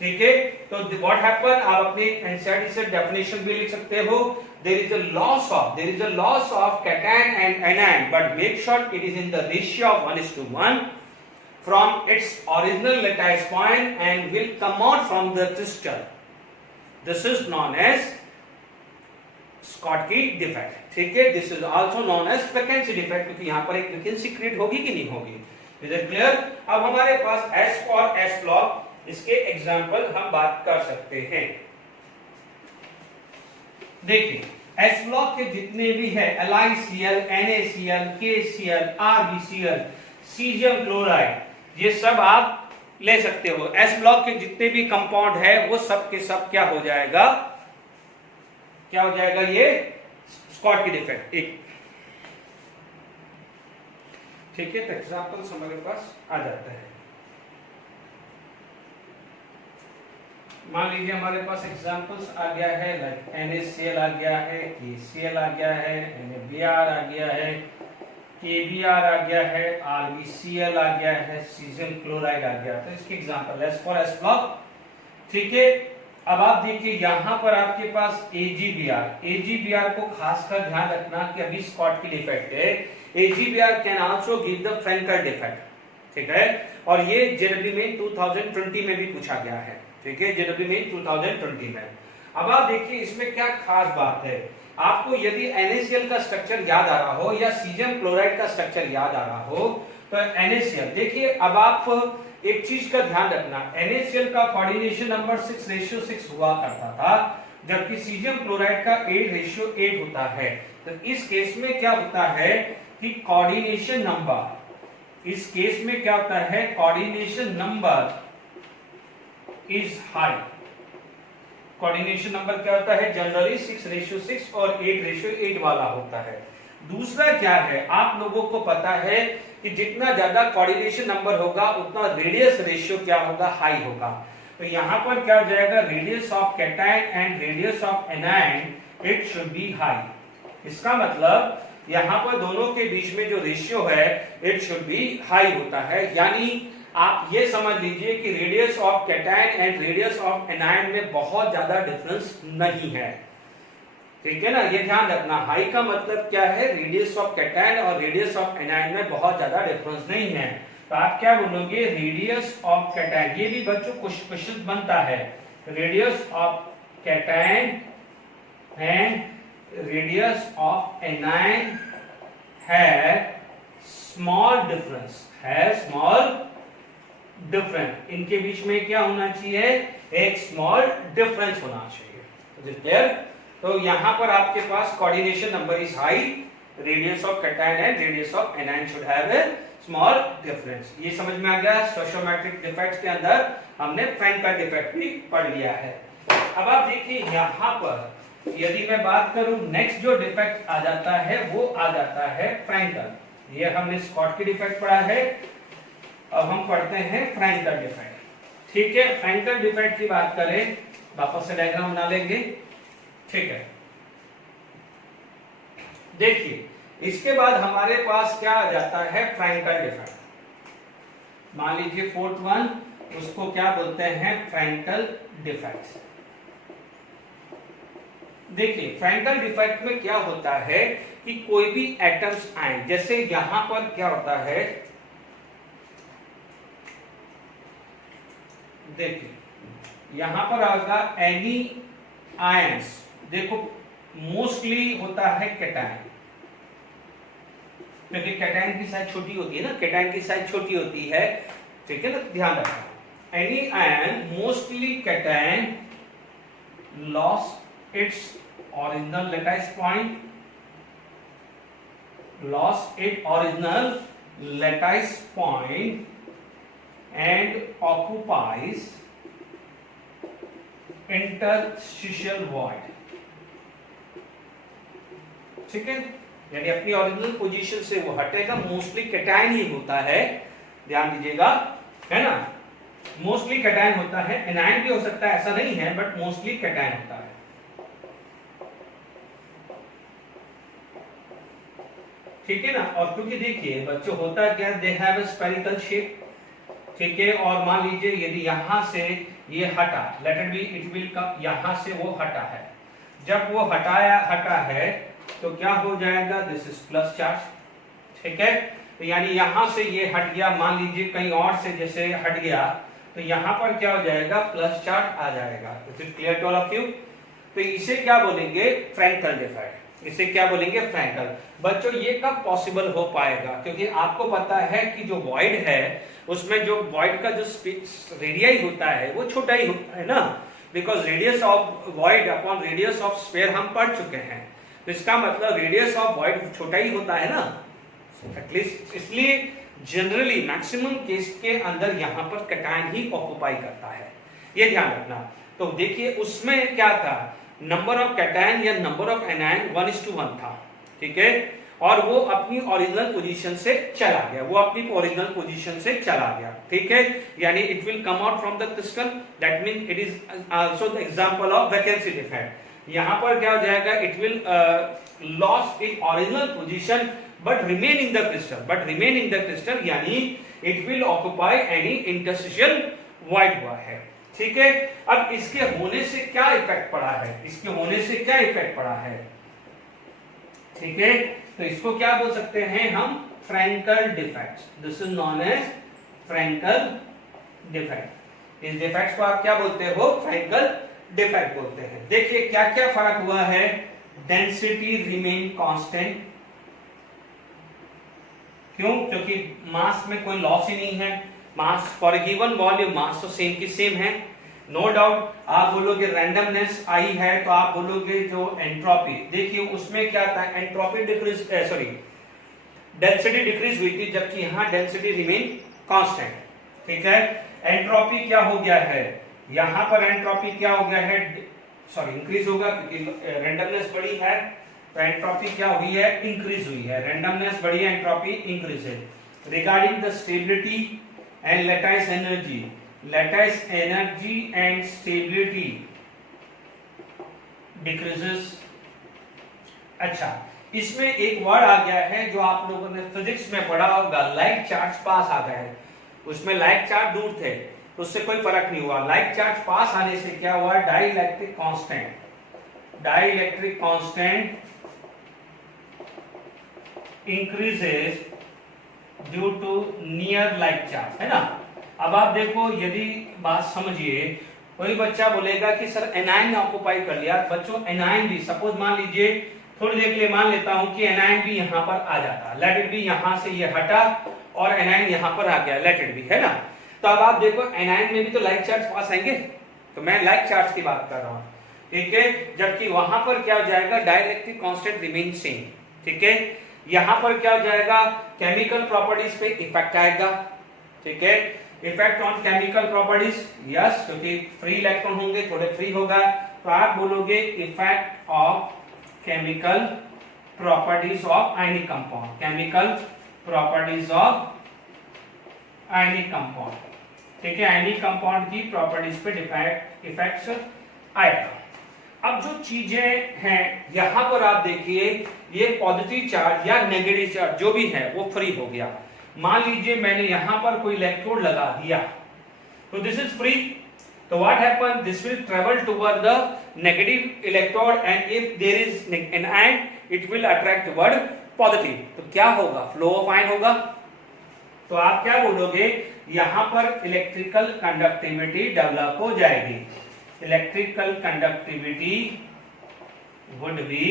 ठीक है, तो व्हाट हैपन, आप अपने एनसीईआरटी से डेफिनेशन भी लिख सकते हो. there is a loss of cation and anion, but make sure it is in the ratio of 1:1 from its original lattice point and will come out from the crystal. This is known as Schottky defect. ठीक है, this is also known as vacancy defect, क्योंकि यहाँ पर एक vacancy create होगी कि नहीं होगी. Is it clear? अब हमारे पास S for S block, इसके एग्जाम्पल हम बात कर सकते हैं. देखिए S ब्लॉक के जितने भी है LiCl, NaCl, KCl, RbCl, caesium chloride, ये सब आप ले सकते हो. S ब्लॉक के जितने भी कंपाउंड है वो सब के सब क्या हो जाएगा, क्या हो जाएगा, ये स्कॉटकी डिफेक्ट. एक ठीक है, तो एग्जांपल्स हमारे पास आ जाता है. मान लीजिए हमारे पास एग्जांपल्स आ गया है, लाइक NaCl आ गया है, KCl आ गया है, NaBr आ गया है, KBr आ गया है, RbCl आ गया है, सीजियम क्लोराइड आ गया. तो इसके example S for S block. ठीक है, अब आप देखिए यहां पर आपके पास AgBr को खासकर ध्यान रखना कि अभी स्कॉटकी डिफेक्ट है. AgBr can also give the Frenkel defect. ठीक है, और ये जेडब्ल्यू में 2020 में भी पूछा गया है. ठीक है, जेडब्ल्यू में 2020 में. अब आप देखिए इसमें क्या खास बात है, आपको यदि NaCl का स्ट्रक्चर याद आ रहा हो या सीजियम क्लोराइड का स्ट्रक्चर याद आ रहा हो तो NaCl देखिए, अब आप एक चीज का ध्यान रखना, NaCl का कोऑर्डिनेशन नंबर 6:6 हुआ करता था, जबकि सीजियम क्लोराइड का 8:8 होता है। तो इस केस में क्या होता है कि कोऑर्डिनेशन नंबर, इस केस में क्या होता है, coordination number is high. Coordination number क्या होता है, जनरली 6:6 और 8:8 वाला होता है। दूसरा क्या है, आप लोगों को पता है कि जितना ज्यादा कोऑर्डिनेशन नंबर होगा उतना रेडियस रेशियो क्या होगा, हाई होगा। तो यहां पर क्या हो जाएगा, radius of cation and radius of anion it should be high. इसका मतलब यहां पर दोनों के बीच में जो रेशियो है इट शुड बी हाई होता है, यानी आप ये समझ लीजिए कि radius of cation and radius of anion में बहुत ज्यादा डिफरेंस नहीं है, ठीक है ना, ये ध्यान रखना। हाई का मतलब क्या है, रेडियस ऑफ कैटायन और रेडियस ऑफ एनायन में बहुत ज्यादा डिफरेंस नहीं है। तो आप क्या बोलोगे, रेडियस ऑफ कैटायन, ये भी बच्चों क्वेश्चन बनता है, radius of cation and radius of anion है स्मॉल डिफरेंस, है स्मॉल डिफरेंस, इनके बीच में क्या होना चाहिए, एक स्मॉल डिफरेंस होना चाहिए, क्लियर। तो यहां पर आपके पास coordination number is high, radius of cation and radius of anion should have a small difference. ये समझ में आ गया। स्टोइचोमेट्रिक डिफेक्ट्स के अंदर हमने फ्रैंकल डिफेक्ट भी पढ़ लिया है। अब आप देखिए यहां पर यदि मैं बात करूं, नेक्स्ट जो डिफेक्ट आ जाता है वो आ जाता है फ्रैंकल। ये हमने स्कॉट की डिफेक्ट पढ़ा है, अब हम पढ़ते हैं फ्रैंकल डिफेक्ट, ठीक है। फ्रैंकल डिफेक्ट की बात करें, वापस से डायग्राम बना लेंगे, ठीक है। देखिए इसके बाद हमारे पास क्या आ जाता है, फ्रैंकल डिफेक्ट। मान लीजिए फोर्थ वन, उसको क्या बोलते हैं, फ्रैंकल डिफेक्ट। देखिए फ्रैंकल डिफेक्ट में क्या होता है कि कोई भी एटम्स आए, जैसे यहां पर क्या होता है, देखिए यहां पर आएगा एनी आयंस, देखो मोस्टली होता है कैटायन, क्योंकि कैटायन की साइज छोटी होती है ना, कैटायन की साइज छोटी होती है, ठीक है ना, ध्यान रखना। Any ion mostly cation lost its original lattice point, lost it original lattice point and occupies interstitial void, ठीक है, यानी अपनी ओरिजिनल पोजीशन से वो हटेगा। मोस्टली कैटायन ही होता है, ध्यान दीजिएगा, है ना, मोस्टली कैटायन होता है। एनायन भी हो सकता है, ऐसा नहीं है, बट मोस्टली कैटायन होता है, ठीक है ना। और क्योंकि देखिए बच्चों होता क्या, they have a spherical shape, ठीक है, और मान लीजिए यदि यहां से ये हटा, late it B, it will कम, यहां से वो हटा है, जब वो हटा है तो क्या हो जाएगा, दिस इज प्लस चार्ज, ठीक है। तो यानी यहां से ये हट गया, मान लीजिए कहीं और से जैसे हट गया, तो यहां पर क्या हो जाएगा, प्लस चार्ज आ जाएगा। Is it clear to all of you. तो इसे क्या बोलेंगे, फ्रैंकल डिफेक्ट, इसे क्या बोलेंगे, फ्रैंकल। बच्चों ये कब पॉसिबल हो पाएगा, क्योंकि आपको पता है कि जो वॉइड है उसमें जो वॉइड का जो रेडियस होता है वो छोटा ही होता है ना, because radius of void upon radius of sphere हम पढ़ चुके हैं, तो इसका मतलब रेडियस ऑफ वॉइड छोटा ही होता है ना, एटलीस्ट। इसलिए जनरली मैक्सिमम केस के अंदर यहां पर कैटायन ही ऑक्युपाई करता है, ये ध्यान रखना। तो देखिए उसमें क्या था, नंबर ऑफ कैटायन या नंबर ऑफ एनायन 1:1 था, ठीक है, और वो अपनी ओरिजिनल पोजीशन से चला गया, वो अपनी ओरिजिनल पोजीशन से चला गया, ठीक है, यानी it will come out from the crystal, that mean it is also the example of vacancy defect. यहां पर क्या हो जाएगा, it will lost in original position but remain in the crystal, but remain in the crystal, यानी it will occupy any interstitial void हुआ है, ठीक है। अब इसके होने से क्या इफेक्ट पड़ा है, इसके होने से क्या इफेक्ट पड़ा है, ठीक है, तो इसको क्या बोल सकते हैं हम, Frenkel defect, this is known as Frenkel defect. इस डिफेक्ट को आप क्या बोलते हो, फ्रैंकल डिफेक्ट बोलते हैं। देखिए क्या क्या फर्क हुआ है, डेंसिटी रिमेन कांस्टेंट, क्यों? क्योंकि मास में कोई लॉस ही नहीं है, mass for given volume mass तो सेम की सेम है, नो डाउट। आप बोलोगे रैंडमनेस आई है तो आप बोलोगे जो एंट्रोपी, देखिए उसमें क्या था, entropy decrease, sorry density decrease हुई थी, जबकि यहां डेंसिटी रिमेन कांस्टेंट। ठीक है, एंट्रोपी क्या हो गया है, यहां पर एंट्रोपी क्या हो गया है, सॉरी इंक्रीज होगा क्योंकि रैंडमनेस बढ़ी है, तो एंट्रोपी क्या हुई है, इंक्रीज हुई है, रैंडमनेस बढ़ी है, एंट्रोपी इंक्रीज है। Regarding the stability and lattice energy, lattice energy and stability decreases. अच्छा, इसमें एक वर्ड आ गया है जो आप लोगों ने फिजिक्स में पढ़ा होगा, लाइक चार्ज पास आ गया है, उसमें लाइक चार्ज दूर थे तो उससे कोई फर्क नहीं हुआ, लाइक चार्ज पास आने से क्या हुआ, dielectric constant, dielectric constant increases due to near like charge, है ना। अब आप देखो, यदि बात समझिए, कोई बच्चा बोलेगा कि सर एनायन ने ऑक्युपाई कर लिया, बच्चों एनायन भी, सपोज मान लीजिए थोड़ी देर के लिए मान लेता हूं कि एनायन भी यहां पर आ जाता, लेट इट बी, यहां से ये हटा और एनायन यहां पर आ गया, लेट इट बी, है ना। तो अब आप देखो एनायन में भी तो लाइक चार्ज पास आएंगे, तो मैं लाइक चार्ज की बात कर रहा हूं, ठीक है, जबकि वहां पर क्या हो जाएगा, डाइइलेक्ट्रिक कांस्टेंट रिमेन सेम, ठीक है। यहां पर क्या हो जाएगा, केमिकल प्रॉपर्टीज पे इफेक्ट आएगा, ठीक है, effect on chemical properties, yes, क्योंकि फ्री इलेक्ट्रॉन होंगे, थोड़े फ्री होगा, तो आप बोलोगे effect of chemical properties of ionic compound, chemical properties of ionic compound, ठीक है, आयनिक कंपाउंड की प्रॉपर्टीज पे इफेक्ट्स आएगा। अब जो चीजें हैं यहां पर आप देखिए, ये पॉजिटिव चार्ज या नेगेटिव चार्ज जो भी है वो फ्री हो गया। मान लीजिए मैंने यहां पर कोई इलेक्ट्रोड लगा दिया, तो दिस इज फ्री, तो what happen, this will travel toward the negative electrode and if there is an ion it will attract toward positive, तो क्या होगा, फ्लो ऑफ आयन होगा। तो आप क्या बोलोगे, यहां पर इलेक्ट्रिकल कंडक्टिविटी डेवलप हो जाएगी, electrical conductivity would be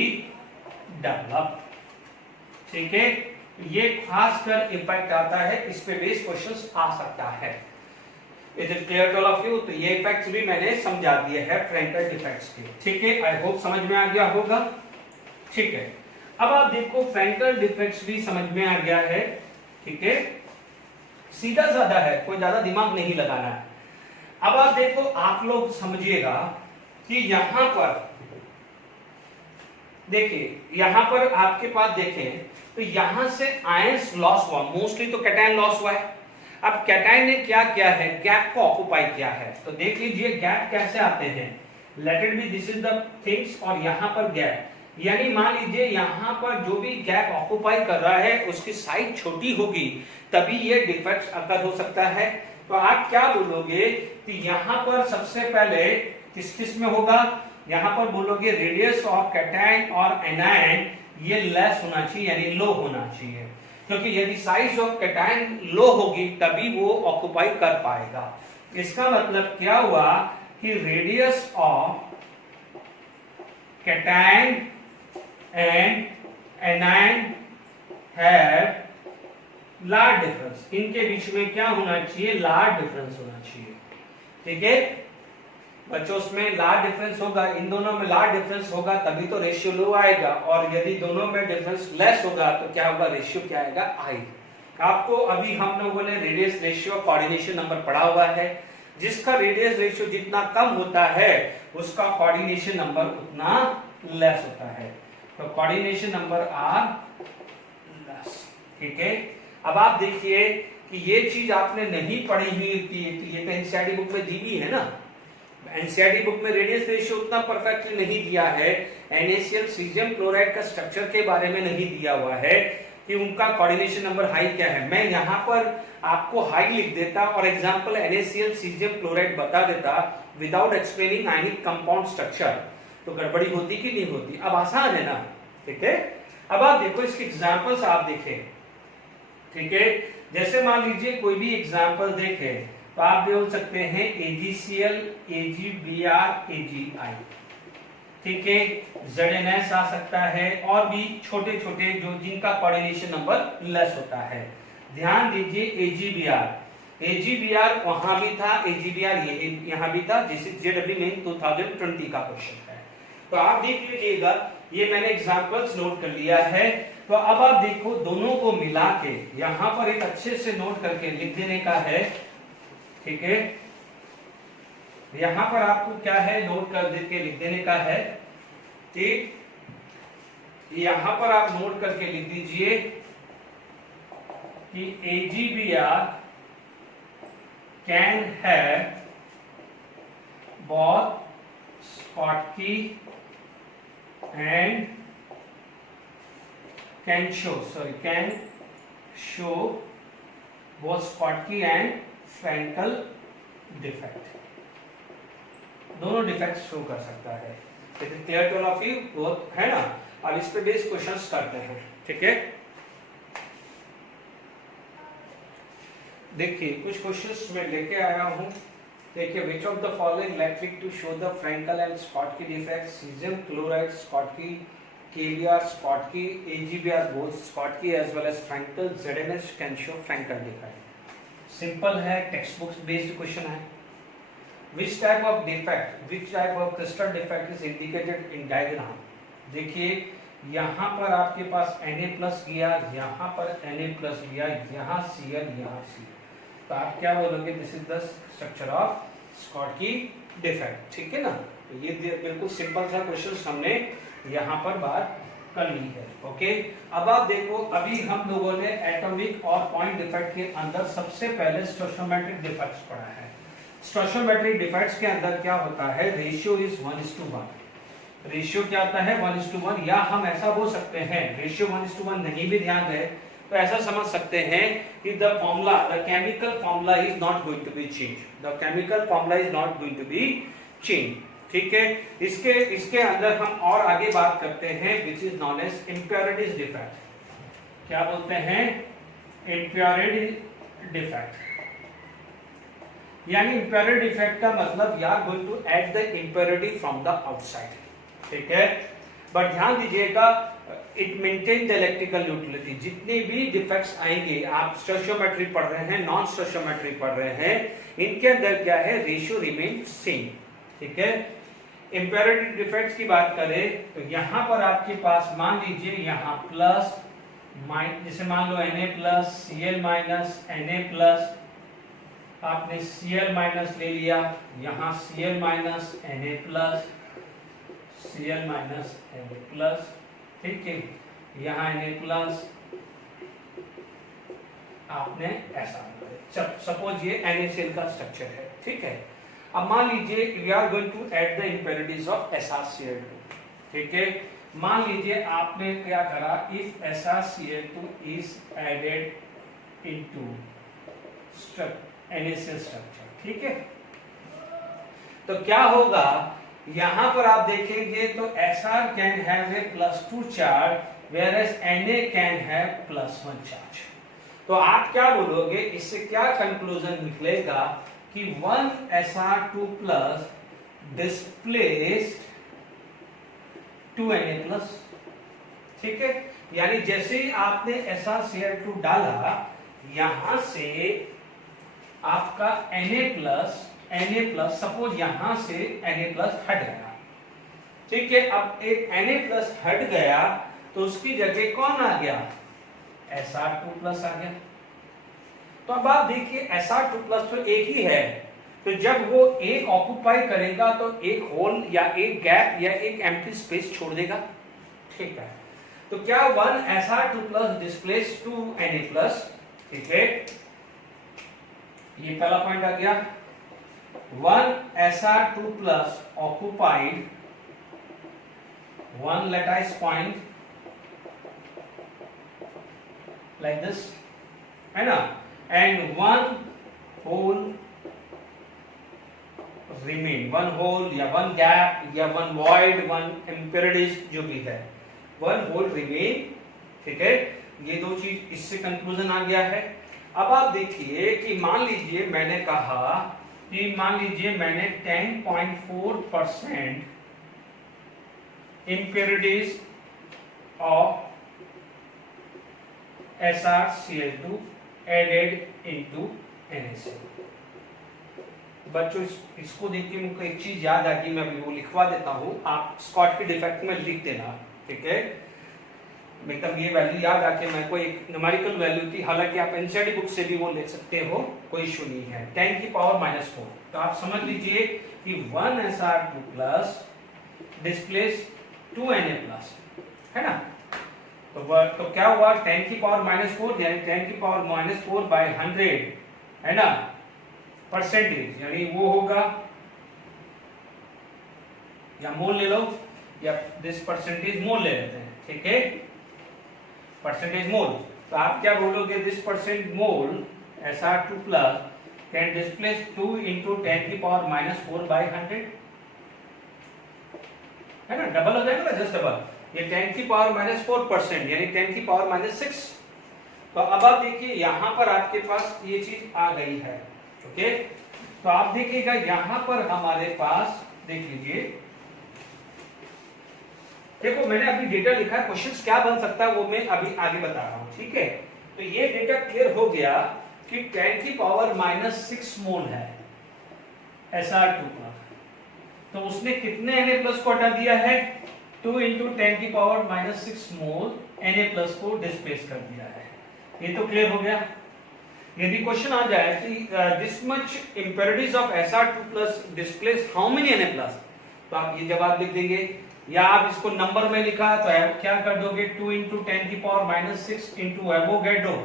develop, ठीक है। ये खासकर इफेक्ट आता है, इस पे बेस क्वेश्चंस आ सकता है। Is it clear to all of you? तो ये इफेक्ट्स भी मैंने समझा दिए हैं फ्रैंकल डिफेक्ट्स के, ठीक है, आई होप समझ में आ गया होगा, ठीक है। अब आप देखो फ्रैंकल डिफेक्ट्स भी समझ में आ गया है, ठीक है, सीधा साधा है, कोई ज्यादा दिमाग नहीं लगाना है। अब आप देखो, आप लोग समझिएगा कि यहां पर देखिए, यहां पर आपके पास देखें तो यहां से आयंस लॉस हुआ, मोस्टली तो कैटायन लॉस हुआ है। अब कैटायन ने क्या किया है, गैप को ऑक्युपाई किया है, तो देख लीजिए गैप कैसे आते हैं, late it B this is the things, और यहां पर गैप, यानी मान लीजिए यहां पर जो भी गैप ऑक्युपाई कर रहा है उसकी साइज छोटी होगी, तभी ये डिफेक्ट अकर हो सकता है। तो आप क्या बोलोगे कि यहां पर सबसे पहले किस किस में होगा, यहां पर बोलोगे रेडियस ऑफ कैटायन और एनायन ये लेस होना चाहिए, यानी लो होना चाहिए, क्योंकि यदि साइज ऑफ कैटायन लो होगी तभी वो ऑक्युपाई कर पाएगा। इसका मतलब क्या हुआ कि radius of cation and anion have large difference, इनके बीच में क्या होना चाहिए, लार्ज डिफरेंस होना चाहिए, ठीक है बच्चों, उसमें लार्ज डिफरेंस होगा, इन दोनों में लार्ज डिफरेंस होगा तभी तो रेशियो लो आएगा, और यदि दोनों में डिफरेंस लेस होगा तो क्या होगा, रेशियो क्या आएगा, हाई। आपको अभी हम लोगों ने रेडियस रेशियो कोऑर्डिनेशन नंबर पढ़ा हुआ है, जिसका रेडियस रेशियो जितना कम होता है उसका कोऑर्डिनेशन नंबर उतना लेस होता है, तो कोऑर्डिनेशन नंबर आर लेस, ठीक है। अब आप देखिए कि ये चीज आपने नहीं पढ़ी हुई थी, तो ये तो एनसीईआरटी बुक में दी हुई है ना, एनसीईआरटी बुक में रेडियस रेशियो उतना परफेक्टली नहीं दिया है, NaCl सीजियम क्लोराइड का स्ट्रक्चर के बारे में नहीं दिया हुआ है कि उनका कोऑर्डिनेशन नंबर हाई क्या है। मैं यहाँ पर आपको हाई लिख देता और एग्जांपल NaCl सीजियम क्लोराइड बता देता without explaining ionic compound structure, तो गड़बड़ी होती कि नहीं होती। अब आसान है ना, ठीक है। अब आप देखो इसके एग्जांपल्स आप देखें, ठीक है, जैसे मान लीजिए कोई भी एग्जांपल देखें, तो आप बोल सकते हैं AgCl, AgBr, AgI, ठीक है। ZnS आ सकता है और भी छोटे छोटे जो जिनका कोऑर्डिनेशन नंबर लेस होता है। ध्यान दीजिए AgBr वहां भी था, AgBr ये यहां भी था, जिसे JEE मेन 2020 का क्वेश्चन है। तो आप देख लीजिएगा, ये मैंने एग्जांपल्स नोट कर लिया है। तो अब आप देखो दोनों को मिला के यहां पर एक अच्छे से नोट करके लिख देने का है, ठीक है। यहां पर आपको क्या है, नोट कर देके लिख देने का है, ठीक। यहां पर आप नोट करके लिख दीजिए कि AgBr can have both Schottky and can show both Schottky and Frankel defect, दोनों डिफेक्ट शो कर सकता है। Clear to all of you, both है ना। अब इस पे बेस क्वेश्चंस करते हैं, ठीक है। देखिए कुछ क्वेश्चंस मैं लेके आया हूं। देखिए, which of the following likely to show the Frankel and Schottky defects? Cesium chloride, Schottky, KBr, Schottky, AgBr, both Schottky as well as Frankel, ZnS can show Frankel defect. Simple है, text book based question है। Which type of defect, which type of crystal defect is indicated in diagram? देखिए यहाँ पर आपके पास Na+ गया, यहाँ पर Na+ गया, यहाँ Cl, यहाँ Cl, तो आप क्या बोलोगे, this is the structure of Schottky defect, ठीक है ना। तो ये बिल्कुल सिंपल सा क्वेश्चन हमने यहाँ पर बात कर ली है, ओके। अब आप देखो, अभी हम लोगों ने एटॉमिक और पॉइंट डिफेक्ट के अंदर सबसे पहले स्टोइचोमेट्रिक डिफेक्ट्स पढ़ा है। स्टोइचोमेट्रिक डिफेक्ट्स के अंदर क्या होता है, रेशियो इज 1:1। रेशियो क्या होता है, 1:1, या हम ऐसा बोल सकते हैं, रेशियो 1:1 नहीं भी ध्यान रहे तो ऐसा समझ सकते हैं कि the formula, the chemical formula is not going to be change, the chemical formula is not going to be change, ठीक है। इसके अंदर हम और आगे बात करते हैं, which is known as impurities defect. क्या बोलते हैं, इम्प्योरिटी डिफेक्ट, यानी इम्प्योरिटी डिफेक्ट का मतलब you are going to add the impurity from the outside, ठीक है। बट ध्यान दीजिएगा, it maintain the electrical neutrality. जितने भी डिफेक्ट्स आएंगे, आप स्टोइचोमेट्री पढ़ रहे हैं, नॉन स्टोइचोमेट्री पढ़ रहे हैं, इनके अंदर क्या है, रेशियो रिमेन सेम, ठीक है। इम्प्योरिटी डिफेक्ट्स की बात करें तो यहां पर आपके पास मान लीजिए यहाँ प्लस माइनस, जैसे मान लो Na+, Cl- Na+, आपने Cl- ले लिया, यहाँ Cl- Na+, Cl- Na+, ठीक है, यहाँ Na+ आपने ऐसा, सपोज ये NaCl का स्ट्रक्चर है, ठीक है। अब मान लीजिए we are going to add the impurities of SrCl2, ठीक है। मान लीजिए आपने क्या करा, if SrCl2 is added into NaCl structure, ठीक है। तो क्या होगा, यहां पर आप देखेंगे तो Sr can have a +2 charge, whereas Na can have +1 charge. तो आप क्या बोलोगे, इससे क्या कंक्लूजन निकलेगा कि 1 Sr2+ डिस्प्लेस्ड 2 Na+, ठीक है। यानी जैसे ही आपने SrCl2 डाला, यहां से आपका Na+, सपोज यहां से Na+ हट गया, ठीक है। अब एक Na+ हट गया तो उसकी जगह कौन आ गया, Sr2+ आ गया। तो अब आप देखिए Sr2+ तो एक ही है, तो जब वो एक ऑक्युपाई करेगा तो एक होल या एक गैप या एक एम्प्टी स्पेस छोड़ देगा, ठीक है। तो क्या 1 Sr2+ डिस्प्लेस 2 Na+, ठीक है, ये पहला पॉइंट आ गया। 1 Sr2+ occupied one lattice point like this, है ना, and one hole remain, one hole या one gap या one void, one impurities जो भी है, one hole remain, ठीक है। ये दो चीज, इससे कंक्लूजन आ गया है। अब आप देखिए कि मान लीजिए मैंने कहा कि मान लीजिए मैंने 10.4% impurities of SrCl2 added into NaCl। बच्चों इसको देख के मुझको एक चीज याद आ गई, मैं अभी वो लिखवा देता हूं, आप स्कॉट के डिफेक्ट में लिख देना, ठीक है। मतलब ये वैल्यू याद आके मैं कोई एक न्यूमेरिकल वैल्यू थी, हालांकि आप एनसीईआरटी बुक से भी वो ले सकते हो, कोई इशू नहीं है। 10 की पावर -4, तो आप समझ लीजिए कि 1Sr2 plus displace 2Na plus, है ना। तो क्या हुआ, 10 की पावर -4 यानी 10 की पावर -4 बाय 100, है ना, परसेंटेज, यानी वो होगा, या मोल ले लो, या दिस परसेंटेज मोल ले लेते हैं, ठीक है, परसेंटेज मोल। तो आप क्या बोलोगे, this percent mole Sr2 plus can displace 2 into 10 की पावर -4 बाय 100, है ना, डबल हो जाएगा ना, जस्ट डबल। ये 10 की पावर -4% यानी 10 की पावर -6। तो अब आप देखिए यहां पर आपके पास ये चीज आ गई है, ओके। तो आप देखिएगा यहां पर हमारे पास, देख लीजिए, देखो मैंने अभी डेटा लिखा है, क्वेश्चंस क्या बन सकता है वो मैं अभी आगे बता रहा हूं, ठीक है। तो ये डेटा क्लियर हो गया कि 10 की पावर -6 मोल है Sr2 का, तो उसने कितने Na+ को हटा दिया है, 2 into 10 की पावर -6 मोल Na+ को डिस्प्लेस कर दिया है। ये तो क्लियर हो गया। यदि क्वेश्चन आ जाए कि this much impurities of Sr2 plus displace how many Na+, तो आप ये जवाब लिख देंगे, या आप इसको नंबर में लिखा तो क्या कर दोगे, 2 into 10 की पावर -6 into एवोगैड्रो,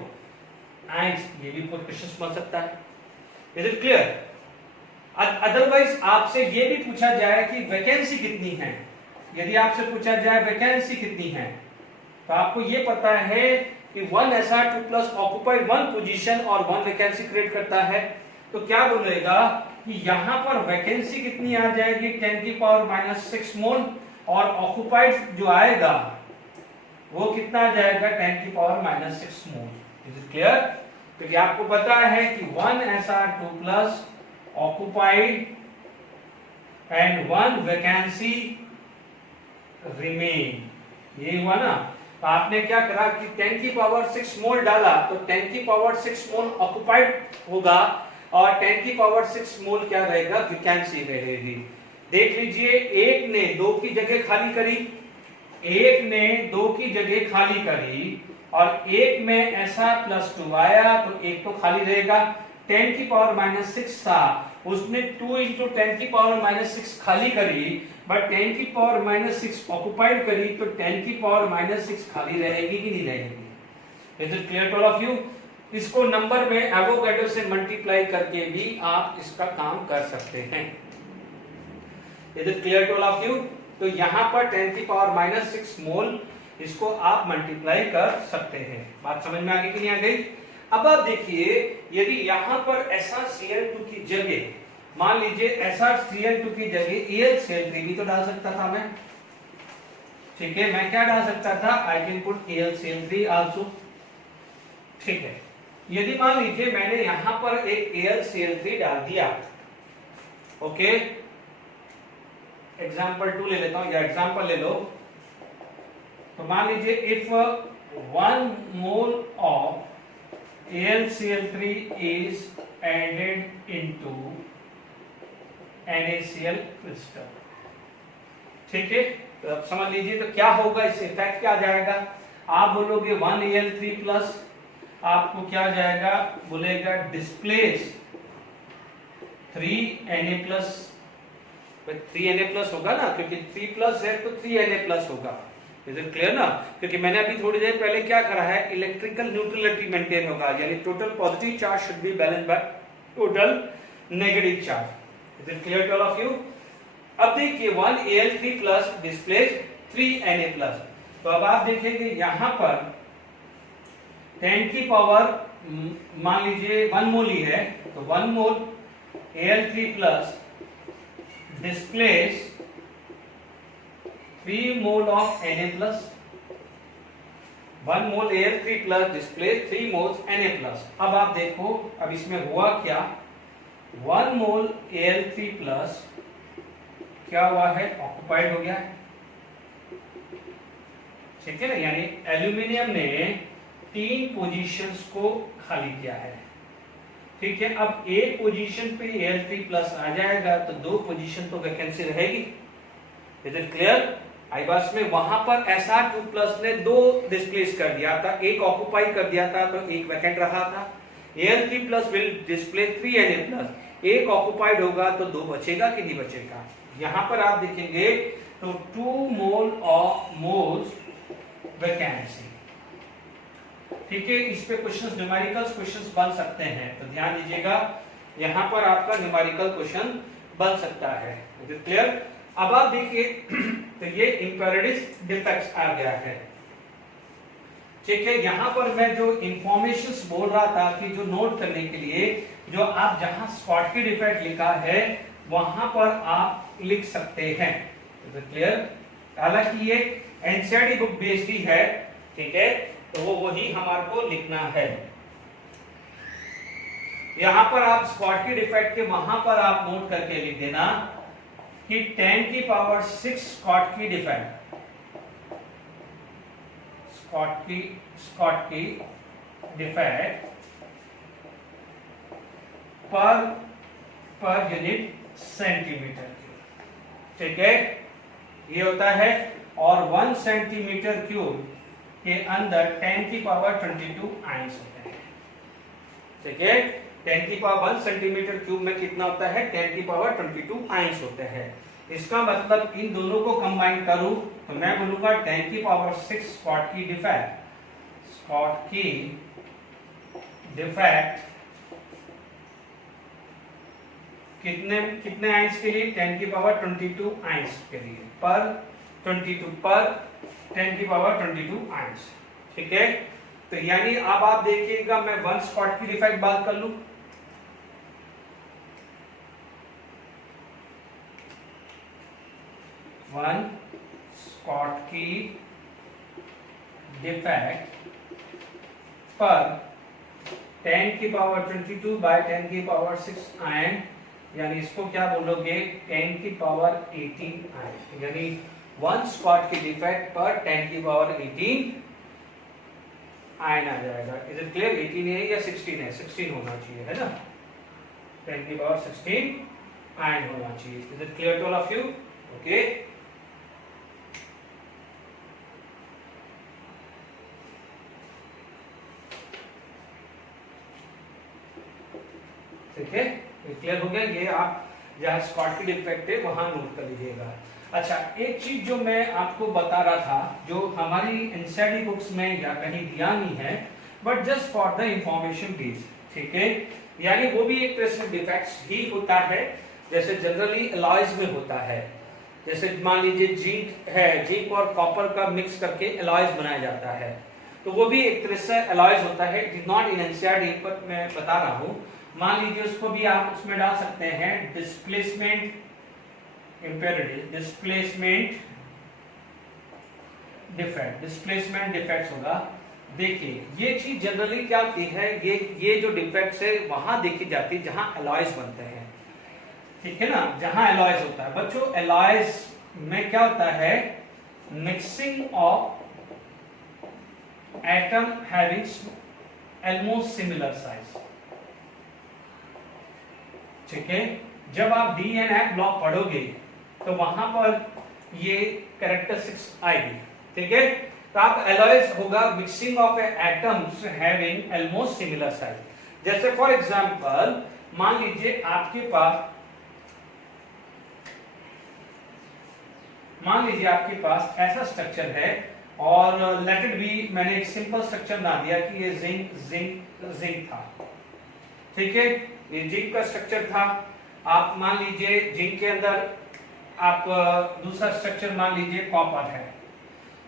ये भी क्वेश्चन बन सकता है। Is it clear? अदरवाइज आपसे ये भी पूछा जाए कि वैकेंसी कितनी है, यदि आपसे पूछा जाए वैकेंसी कितनी है, तो आपको ये पता है कि 1Sr2 प्लस ऑक्युपाइड 1 पोजीशन और 1 वैकेंसी क्रिएट करता है, तो क्या बोलेगा कि यहां पर वैकेंसी कितनी आ जाएगी, 10 की पावर -6 मोल, और ऑक्युपाइड जो आएगा वो कितना आ जाएगा, 10 की power -6 mole. Is it clear? क्योंकि आपको पता है कि 1Sr2 plus occupied and 1 vacancy remain, ये हुआ ना। तो आपने क्या करा कि 10 की पावर 6 मोल डाला, तो 10 की पावर 6 मोल ऑक्युपाइड होगा और 10 की पावर 6 मोल क्या रहेगा, वैकेंसी रहेगी। देख लीजिए, एक ने 2 की जगह खाली करी, एक ने 2 की जगह खाली करी, और एक में Sr+2 आया, तो एक तो खाली रहेगा। 10 की पावर -6 था, उसने 2 into 10 की पावर -6 खाली करी, बट 10 की पावर -6 ऑक्युपाइड करी, तो 10 की पावर -6 खाली रहेगी कि नहीं रहेगी। Is it clear to all of you? इसको नंबर में एवोगैड्रो से मल्टीप्लाई करके भी आप इसका काम कर सकते हैं। Is it clear to all of you? तो यहां पर 10 की पावर -6 मोल, इसको आप मल्टीप्लाई कर सकते हैं। बात समझ में आ गई कि नहीं आ गई? अब आप देखिए, यदि यहां पर SrCl2 की जगह, मान लीजिए SrCl2 की जगह AlCl3 भी तो डाल सकता था मैं, ठीक है, मैं क्या डाल सकता था, I can put AlCl3 also, ठीक है। यदि मान लीजिए मैंने यहां पर एक AlCl3 डाल दिया, ओके, एग्जाम्पल 2 ले लेता हूं, या एग्जाम्पल ले लो। तो मान लीजिए if 1 mole of AlCl3 is added into NaCl crystal, ठीक है। तो अब समझ लीजिए तो क्या होगा, इस इफेक्ट क्या आ जाएगा, आप बोलोगे 1Al3 प्लस, आपको क्या आ जाएगा, बोलेगा displace 3Na plus, 3Na plus होगा ना, क्योंकि 3 प्लस है तो 3Na प्लस होगा। इज इट क्लियर ना? क्योंकि मैंने अभी थोड़ी देर पहले क्या करा है, इलेक्ट्रिकल न्यूट्रलिटी मेंटेन होगा, यानी total positive charge should be balanced by total negative charge. Is it clear to all of you? अब देखिए 1Al3 plus displace 3Na plus, तो अब आप देखेंगे यहां पर 10 की पावर मान लीजिए 1 मोल ही है, तो 1 मोल Al3 plus displace 3 mole of Na plus, 1 mole Al3 plus display 3 moles Na plus. अब आप देखो अब इसमें हुआ क्या, 1 मोल Al3 प्लस क्या हुआ है, ऑक्युपाइड हो गया है, ठीक है ना, यानी एल्यूमिनियम ने 3 पोजीशंस को खाली किया है, ठीक है। अब एक पोजीशन पे Al3 प्लस आ जाएगा तो 2 पोजीशन तो वैकेंसी रहेगी। Is it clear? आईबास में वहां पर Sr2 प्लस ने 2 डिस्प्लेस कर दिया था, एक ऑक्युपाई कर दिया था तो एक वैकेंट रहा था। Al3 plus will display 3 Na plus, एक ऑक्युपाइड होगा तो 2 बचेगा कि नहीं बचेगा। यहां पर आप देखेंगे तो 2 मोल ऑफ मोल्स वैकेंसी, ठीक है। इस पे क्वेश्चंस न्यूमेरिकल्स क्वेश्चंस बन सकते हैं, तो ध्यान दीजिएगा यहां पर आपका न्यूमेरिकल क्वेश्चन बन सकता है। Is it clear? अब आप देखिए तो ये इंपैरेडिस डिफेक्ट्स आ गया है, ठीक है। यहां पर मैं जो इंफॉर्मेशंस बोल रहा था कि जो नोट करने के लिए, जो आप जहां स्कॉटकी डिफेक्ट लिखा है वहां पर आप लिख सकते हैं। Is it clear? हालांकि ये एनसीईआरटी बुक बेस्ड ही है, ठीक है, तो वो वही हमारे को लिखना है। यहां पर आप स्कॉटकी डिफेक्ट के वहां पर आप नोट करके लिख देना कि 10 की power 6 Schottky defect, Schottky defect per unit centimetre, ठीक है, ये होता है। और 1 सेंटीमीटर क्यूब के अंदर 10 की पावर 22 आयंस होते हैं, ठीक है। 10 की पावर 1 सेंटीमीटर क्यूब में कितना होता है, 10 की पावर 22 आयंस होते हैं। इसका मतलब इन दोनों को कंबाइन करूं तो मैं बोलूंगा 10 की पावर 6 स्कॉटकी डिफेक्ट कितने आयंस के लिए, 10 की पावर 22 आयंस के लिए, पर 10 की पावर 22 आयंस, ठीक है। तो यानी अब आप देखिएगा मैं 1 स्कॉटकी डिफेक्ट बात कर लूं, वन स्कॉटकी डिफेक्ट पर 10 की पावर 22 बाय 10 की पावर 6 आयन, यानी इसको क्या बोलोगे, 10 की पावर 18 आयन, यानी 1 स्कॉटकी डिफेक्ट पर 10 की पावर 18 आयन आ जाएगा। Is it clear? 18 है या 16 है? 16 होना चाहिए, है ना, 10 की पावर 16 आयन होना चाहिए। Is it clear to all of you? Okay, ठीक है, क्लियर हो गया। ये आप जहां स्कॉटकी डिफेक्ट है वहां नोट कर लीजिएगा। अच्छा, एक चीज जो मैं आपको बता रहा था, जो हमारी एनसीईआरटी बुक्स में या कहीं दिया नहीं है, but just for the information please, ठीक है, यानी वो भी एक तरह से डिफेक्ट्स ही होता है, जैसे जनरली अलॉयज में होता है। जैसे मान लीजिए जिंक है, जिंक और कॉपर का मिक्स करके अलॉयज बनाया जाता है, तो वो भी एक तरह से अलॉयज होता है। It is not in NCERT, पर मैं बता रहा हूं। मान लीजिए उसको भी आप उसमें डाल सकते हैं, डिस्प्लेसमेंट इंपेरिटी, डिस्प्लेसमेंट डिफेक्ट्स होगा। देखिए ये चीज जनरली क्या होती है, ये जो डिफेक्ट्स है वहां देखी जाती है जहां अलॉयज बनते हैं, ठीक है ना, जहां अलॉयज होता है। बच्चों अलॉयज में क्या होता है, mixing of atom having almost similar size, ठीक है। जब आप डी एंड एफ ब्लॉक पढ़ोगे तो वहां पर ये कैरेक्टरिस्टिक्स आएगी, ठीक है। तो आप अलॉयज होगा mixing of atoms having almost similar size. जैसे फॉर एग्जांपल मान लीजिए आपके पास ऐसा स्ट्रक्चर है, और लेट इट बी, मैंने एक सिंपल स्ट्रक्चर बना दिया कि ये जिंक था, ठीक है, ये जिंक का स्ट्रक्चर था। आप मान लीजिए जिंक के अंदर आप दूसरा स्ट्रक्चर मान लीजिए कॉपर है,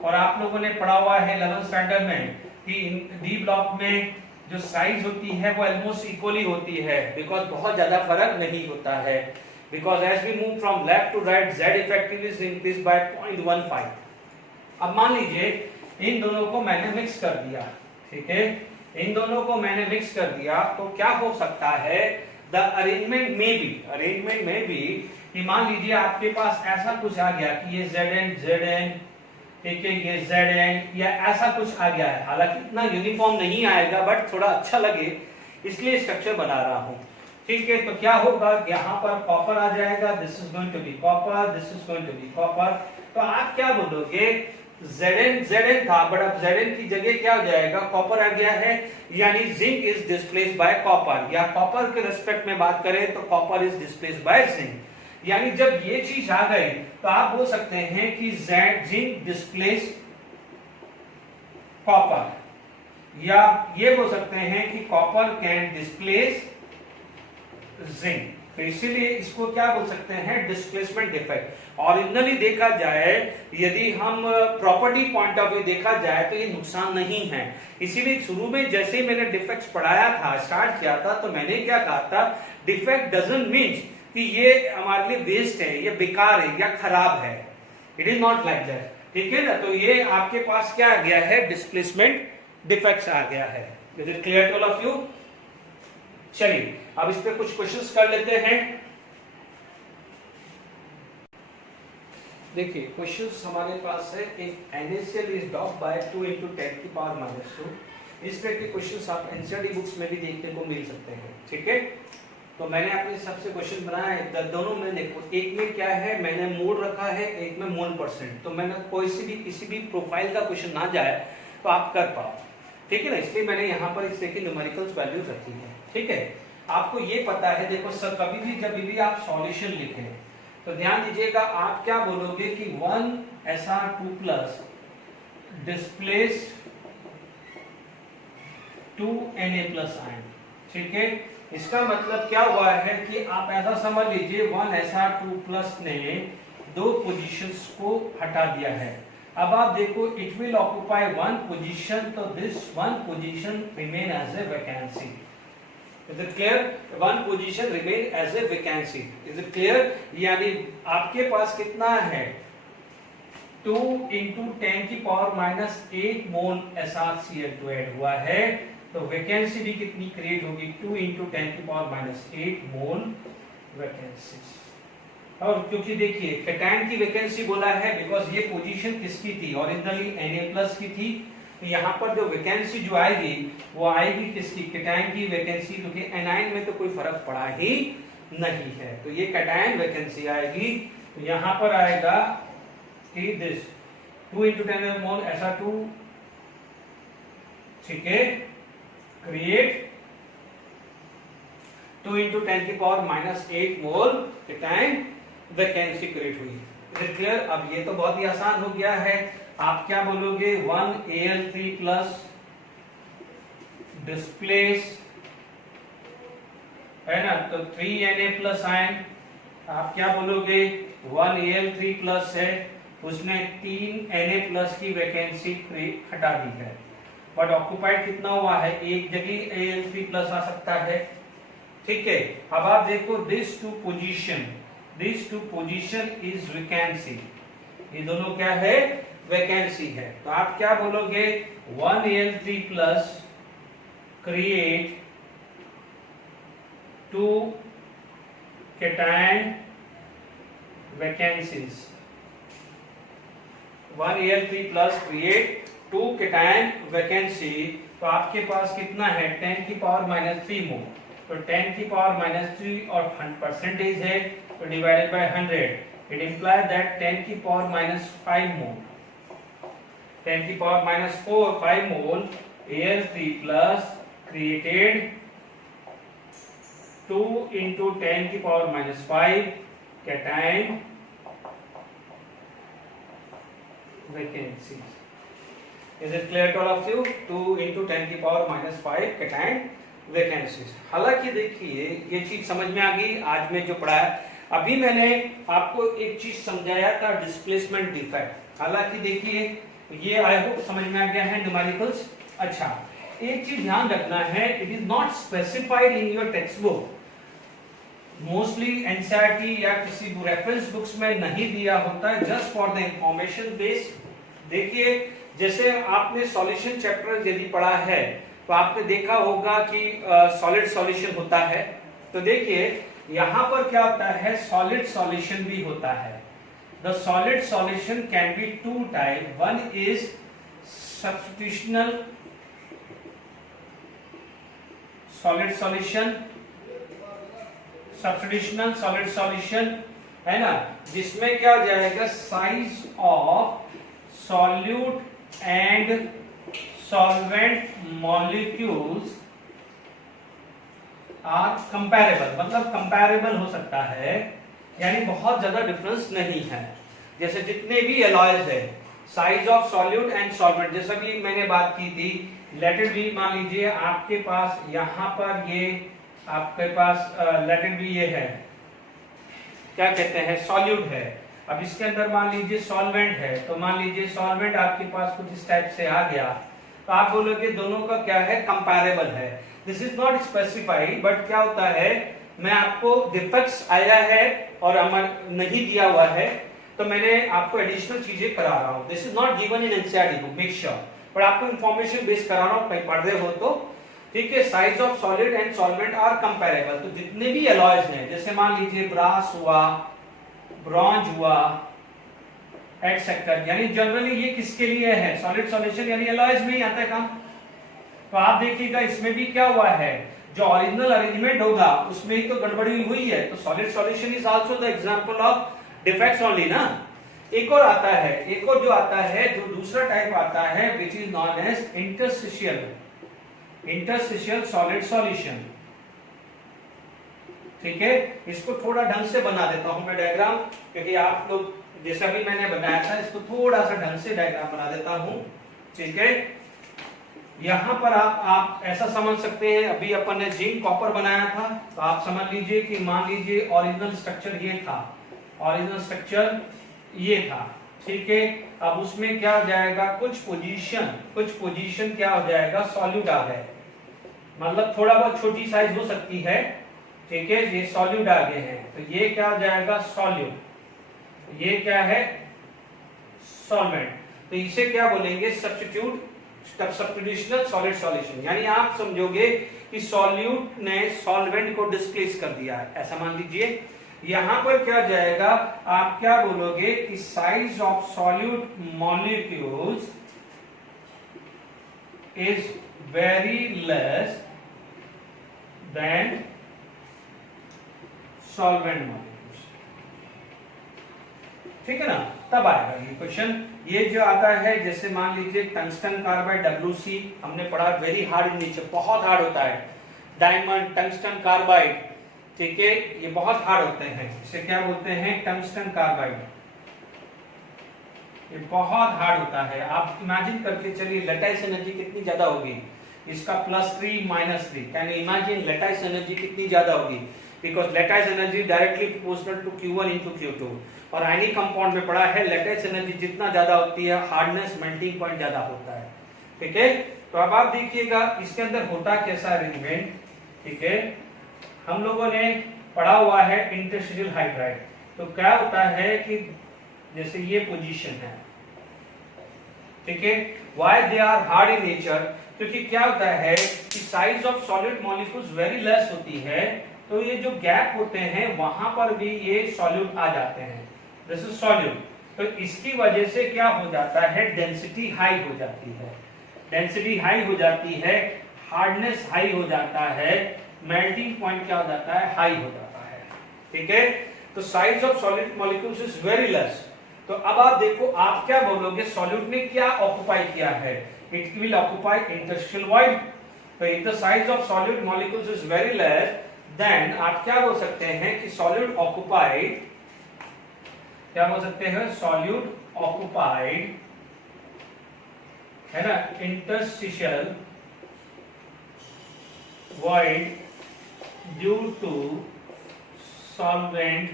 और आप लोगों ने पढ़ा हुआ है 11th स्टैंडर्ड में कि डी ब्लॉक में जो साइज होती है वो ऑलमोस्ट इक्वली होती है, बिकॉज बहुत ज्यादा फर्क नहीं होता है, because as we move from left to right z effective is increase by 0.15। अब मान लीजिए इन दोनों को मैंने मिक्स कर दिया, ठीक है, इन दोनों को मैंने मिक्स कर दिया, तो क्या हो सकता है, द अरेंजमेंट में भी कि मान लीजिए आपके पास ऐसा कुछ आ गया कि ये Zn, ठीक है, ये Zn या ऐसा कुछ आ गया है, हालांकि इतना यूनिफॉर्म नहीं आएगा बट थोड़ा अच्छा लगे इसलिए स्ट्रक्चर बना रहा हूं, ठीक है। तो क्या होगा, यहाँ पर कॉपर आ जाएगा, this is going to be copper, this is going to be copper. तो आप क्या बोलोगे, Zn था बट अब Zn की जगह क्या हो जाएगा, कॉपर आ गया है, यानी zinc is displaced by copper, या कॉपर के रिस्पेक्ट में बात करें तो copper is displaced by zinc. यानी जब ये चीज आ गई तो आप बोल सकते हैं कि जिंक डिस्प्लेस कॉपर, या ये बोल सकते हैं कि कॉपर कैन डिस्प्लेस जिंक। तो इसीलिए इसको क्या बोल सकते हैं, डिस्प्लेसमेंट डिफेक्ट। ओरिजिनली देखा जाए, यदि हम प्रॉपर्टी पॉइंट ऑफ व्यू देखा जाए तो ये नुकसान नहीं है। इसीलिए शुरू में जैसे ही मैंने डिफेक्ट्स पढ़ाया था, स्टार्ट किया था, तो मैंने क्या कहा था, डिफेक्ट डजंट मीन्स कि ये हमारे लिए वेस्ट है, ये बेकार है या खराब है, it is not like that, ठीक है ना। तो ये आपके पास क्या आ गया है, डिस्प्लेसमेंट डिफेक्ट्स आ गया है। Is it clear to all of you? चलिए अब इस पे कुछ क्वेश्चंस कर लेते हैं। देखिए क्वेश्चंस हमारे पास है, एक NaCl इज डॉप्ड बाय 2 × 10⁻²। इस तरह के क्वेश्चंस आप एनसीईआरटी बुक्स में भी देखने को मिल सकते हैं, ठीक है। तो मैंने अपने हिसाब से क्वेश्चन बनाया है, दोनों में देखो, एक में क्या है, मैंने मोल रखा है, एक में मोल परसेंट। तो मैंने कोई सी भी किसी भी प्रोफाइल का क्वेश्चन ना जाए तो आप कर पाओ, ठीक है ना, इसलिए मैंने यहाँ पर इस तरह की न्यूमेरिकल्स वैल्यूज रखी है, ठीक है। आपको ये पता है, देखो सर, कभी भी जब भी आप सॉल्यूशन लिखें तो ध्यान दीजिएगा, आप क्या बोलोगे कि 1Sr2+ डिस्प्लेस 2Na+ आयन, ठीक है। इसका मतलब क्या हुआ है कि आप ऐसा समझ लीजिए, 1Sr2+ ने 2 पोजीशंस को हटा दिया है। अब आप देखो, इट विल ऑक्यूपाई 1 पोजीशन, तो this 1 position remain as a vacancy. Is it clear? 1 position remain as a vacancy. Is it clear? यानी आपके पास कितना है, 2 × 10⁻⁸ मोल SrCl2 ऐड हुआ है, तो वैकेंसी भी कितनी क्रिएट होगी, 2 × 10⁸ मोल वैकेंसी। और क्योंकि देखिए कैटायन की वैकेंसी बोला है, बिकॉज ये पोजीशन किसकी थी, ओरिजिनली Na+ की थी। यहाँ पर जो वैकेंसी जो आएगी वो आएगी किसकी, कैटायन की वैकेंसी, क्योंकि एनायन में तो कोई फर्क पड़ा ही नहीं है, तो ये कैटायन वैकेंसी आएगी। तो यहाँ पर आएगा कि दिस 2 × 10 मोल Sr2, ठीक है, क्रिएट 2 × 10⁻⁸ मोल कैटायन वैकेंसी क्रिएट हुई। Is it clear? अब ये तो बहुत ही आसान हो गया है। आप क्या बोलोगे, 1Al3+ डिस्प्लेस, है ना, तो 3Na+ आयन। आप क्या बोलोगे, 1Al3+ है, उसने 3Na+ की वैकेंसी हटा दी है, बट ऑक्युपाइड कितना हुआ है, एक जगह Al3+ आ सकता है, ठीक है। अब आप देखो, this two position is vacancy, ये दोनों क्या है, वैकेंसी है। तो आप क्या बोलोगे, 1Al3+ create 2 cation vacancies, 1Al3+ create 2 cation vacancy. तो आपके पास कितना है, 10⁻³ मोल, तो 10⁻³ और 100% है, तो divided by 100, it implies that 10⁻⁵ mole, 10⁻⁴ mole Al3+ created 2 × 10⁻⁵ cation vacancies. Is it clear to all of you? 2 × 10⁻⁵ cation vacancies. हालांकि देखिए ये चीज समझ में आ गई आज में जो पढ़ाया। अभी मैंने आपको एक चीज समझाया था, डिस्प्लेसमेंट डिफेक्ट। हालांकि देखिए ये आई होप समझ में आ गया है न्यूमेरिकल्स। अच्छा, एक चीज ध्यान रखना है, it is not specified in your text book, mostly NCERT या किसी रेफरेंस बुक्स में नहीं दिया होता है, just for the information based देखिए जैसे आपने सॉल्यूशन चैप्टर यदि पढ़ा है तो आपने देखा होगा कि सॉलिड सॉल्यूशन होता है। तो देखिए यहां पर क्या होता है, सॉलिड सॉल्यूशन भी होता है। The solid solution can be two type, one is substitutional solid solution, substitutional solid solution है ना, जिसमें क्या हो जाएगा, size of solute and solvent molecules are comparable, मतलब कंपैरेबल हो सकता है, यानी बहुत ज्यादा डिफरेंस नहीं है। जैसे जितने भी एलॉयज है, size of solute and solvent, जैसा भी मैंने बात की थी, लेट इट बी, मान लीजिए आपके पास यहां पर ये आपके पास लेट इट बी ये है, क्या कहते हैं, सॉल्यूट है। अब इसके अंदर मान लीजिए सॉल्वेंट है, तो मान लीजिए सॉल्वेंट आपके पास कुछ इस टाइप से आ गया, तो आप बोलोगे दोनों का क्या है, कंपैरेबल है। This is not specified, but क्या होता है, मैं आपको डिफेक्ट्स आया है और नहीं दिया हुआ है, तो मैंने आपको एडिशनल चीजें करा रहा हूं। This is not given in NCERT book, make sure, पर आपको इंफॉर्मेशन बेस करा रहा हूं, कहीं पढ़ रहे हो तो ठीक है। Size of solid and solvent are comparable, तो जितने भी एलॉयज हैं, जैसे मान लीजिए ब्रास हुआ, ब्रॉन्ज हुआ, एटसेट्रा, यानी जनरली ये किसके लिए है, सॉलिड सॉल्यूशन, यानी एलॉयज में ही आता है काम। तो आप देखिएगा इसमें भी क्या हुआ है, जो ओरिजिनल अरेंजमेंट होगा उसमें ही तो गड़बड़ी हुई है, तो solid solution is also the example of defects only ना। एक और आता है, एक और जो आता है, जो दूसरा टाइप आता है, which is known as interstitial, interstitial solid solution. ठीक है, इसको थोड़ा ढंग से बना देता हूं मैं डायग्राम, क्योंकि आप लोग जैसा भी मैंने बनाया था, इसको थोड़ा सा ढंग से डायग्राम बना देता हूं। ठीक है, यहां पर आप ऐसा समझ सकते हैं, अभी अपन ने जिंक कॉपर बनाया था, तो आप समझ लीजिए कि मान लीजिए ओरिजिनल स्ट्रक्चर ये था, ओरिजिनल स्ट्रक्चर ये था। ठीक है, अब उसमें क्या हो जाएगा, कुछ पोजीशन क्या हो जाएगा, सॉल्यूट आ गए, मतलब थोड़ा बहुत छोटी साइज हो सकती है। ठीक है, ये सॉल्यूट आ गए हैं, तो ये क्या हो जाएगा, सॉल्यूट, ये क्या है, सॉल्वेंट। तो इसे क्या बोलेंगे, सब्स्टिट्यूशनल सॉलिड सॉल्यूशन, यानी आप समझोगे कि सॉल्यूट ने सॉल्वेंट को डिस्प्लेस कर दिया है, ऐसा मान लीजिए। यहां पर क्या जाएगा, आप क्या बोलोगे कि size of solute molecules is very less then solvent molecules. ठीक है ना, तब आएगा ये क्वेश्चन। ये जो आता है, जैसे मान लीजिए टंगस्टन कार्बाइड WC हमने पढ़ा, वेरी हार्ड इन नेचर, बहुत हार्ड होता है। डायमंड, टंगस्टन कार्बाइड, ठीक है, ये बहुत हार्ड होते हैं, इसे क्या बोलते हैं, टंगस्टन कार्बाइड, ये बहुत हार्ड होता है। आप इमेजिन करके चलिए लैटिस एनर्जी कितनी ज्यादा होगी, इसका +3 -3, can you imagine lattice energy कितनी ज्यादा होगी, because lattice energy directly proportional to Q1 into Q2। और आयनिक कंपाउंड में पढ़ा है, लैटिस एनर्जी जितना ज्यादा होती है, हार्डनेस, मेल्टिंग पॉइंट ज्यादा होता है। ठीक है, तो अब आप देखिएगा इसके अंदर होता कैसा अरेंजमेंट। ठीक है, हम लोगों ने पढ़ा हुआ है इंटरस्टिशियल हाइड्राइड, तो क्या होता है कि जैसे ये पोजीशन है, ठीक है, why they are hard in nature, क्योंकि क्या होता है कि size of solid molecules very less होती है, तो ये जो गैप होते हैं वहां पर भी ये सॉल्यूट आ जाते हैं, दिस इज सॉल्यूट। तो इसकी वजह से क्या हो जाता है, डेंसिटी हाई हो जाती है, डेंसिटी हाई हो जाती है, हार्डनेस हाई हो जाता है, मेल्टिंग पॉइंट क्या हो जाता है, हाई हो जाता है। ठीक है, तो size of solid molecules is very less. तो अब आप देखो, आप क्या बोलोगे, सॉल्यूट ने क्या ऑक्युपाई किया है, it will occupy interstitial void. तो if the size of solid molecules is very less, then आप क्या बोल सकते हैं कि सॉल्यूट ऑक्युपाइड, क्या बोल सकते हैं, सॉल्यूट ऑक्युपाइड, है ना, interstitial void due to solvent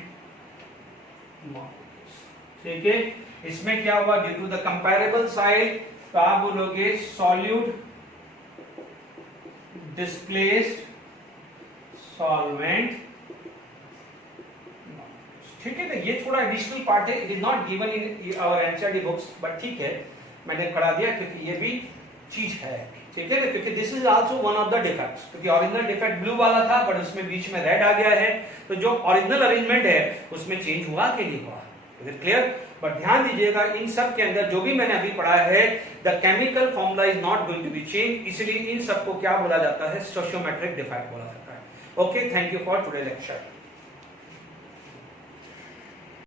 molecules. ठीक है, इसमें क्या हुआ, due to the comparable side, तो आप बोलोगे सॉल्यूट डिस्प्लेस्ड सॉल्वेंट। ठीक है, तो ये थोड़ा एडिशनल पार्ट है, it is not given in our NCERT books, but ठीक है, मैंने करा दिया क्योंकि ये भी चीज है, ठीक है, क्योंकि this is also one of the defects, क्योंकि ओरिजिनल डिफेक्ट ब्लू वाला था बट उसमें बीच में रेड आ गया है, तो जो ओरिजिनल अरेंजमेंट है उसमें चेंज हुआ कि नहीं हुआ, इज इट क्लियर? बट ध्यान दीजिएगा इन सब के अंदर जो भी मैंने अभी पढ़ा है, the chemical formula is not going to be change, इसलिए इन सबको क्या बोला जाता है, स्टोशियोमेट्रिक डिफेक्ट बोला जाता है। Okay, thank you for today lecture.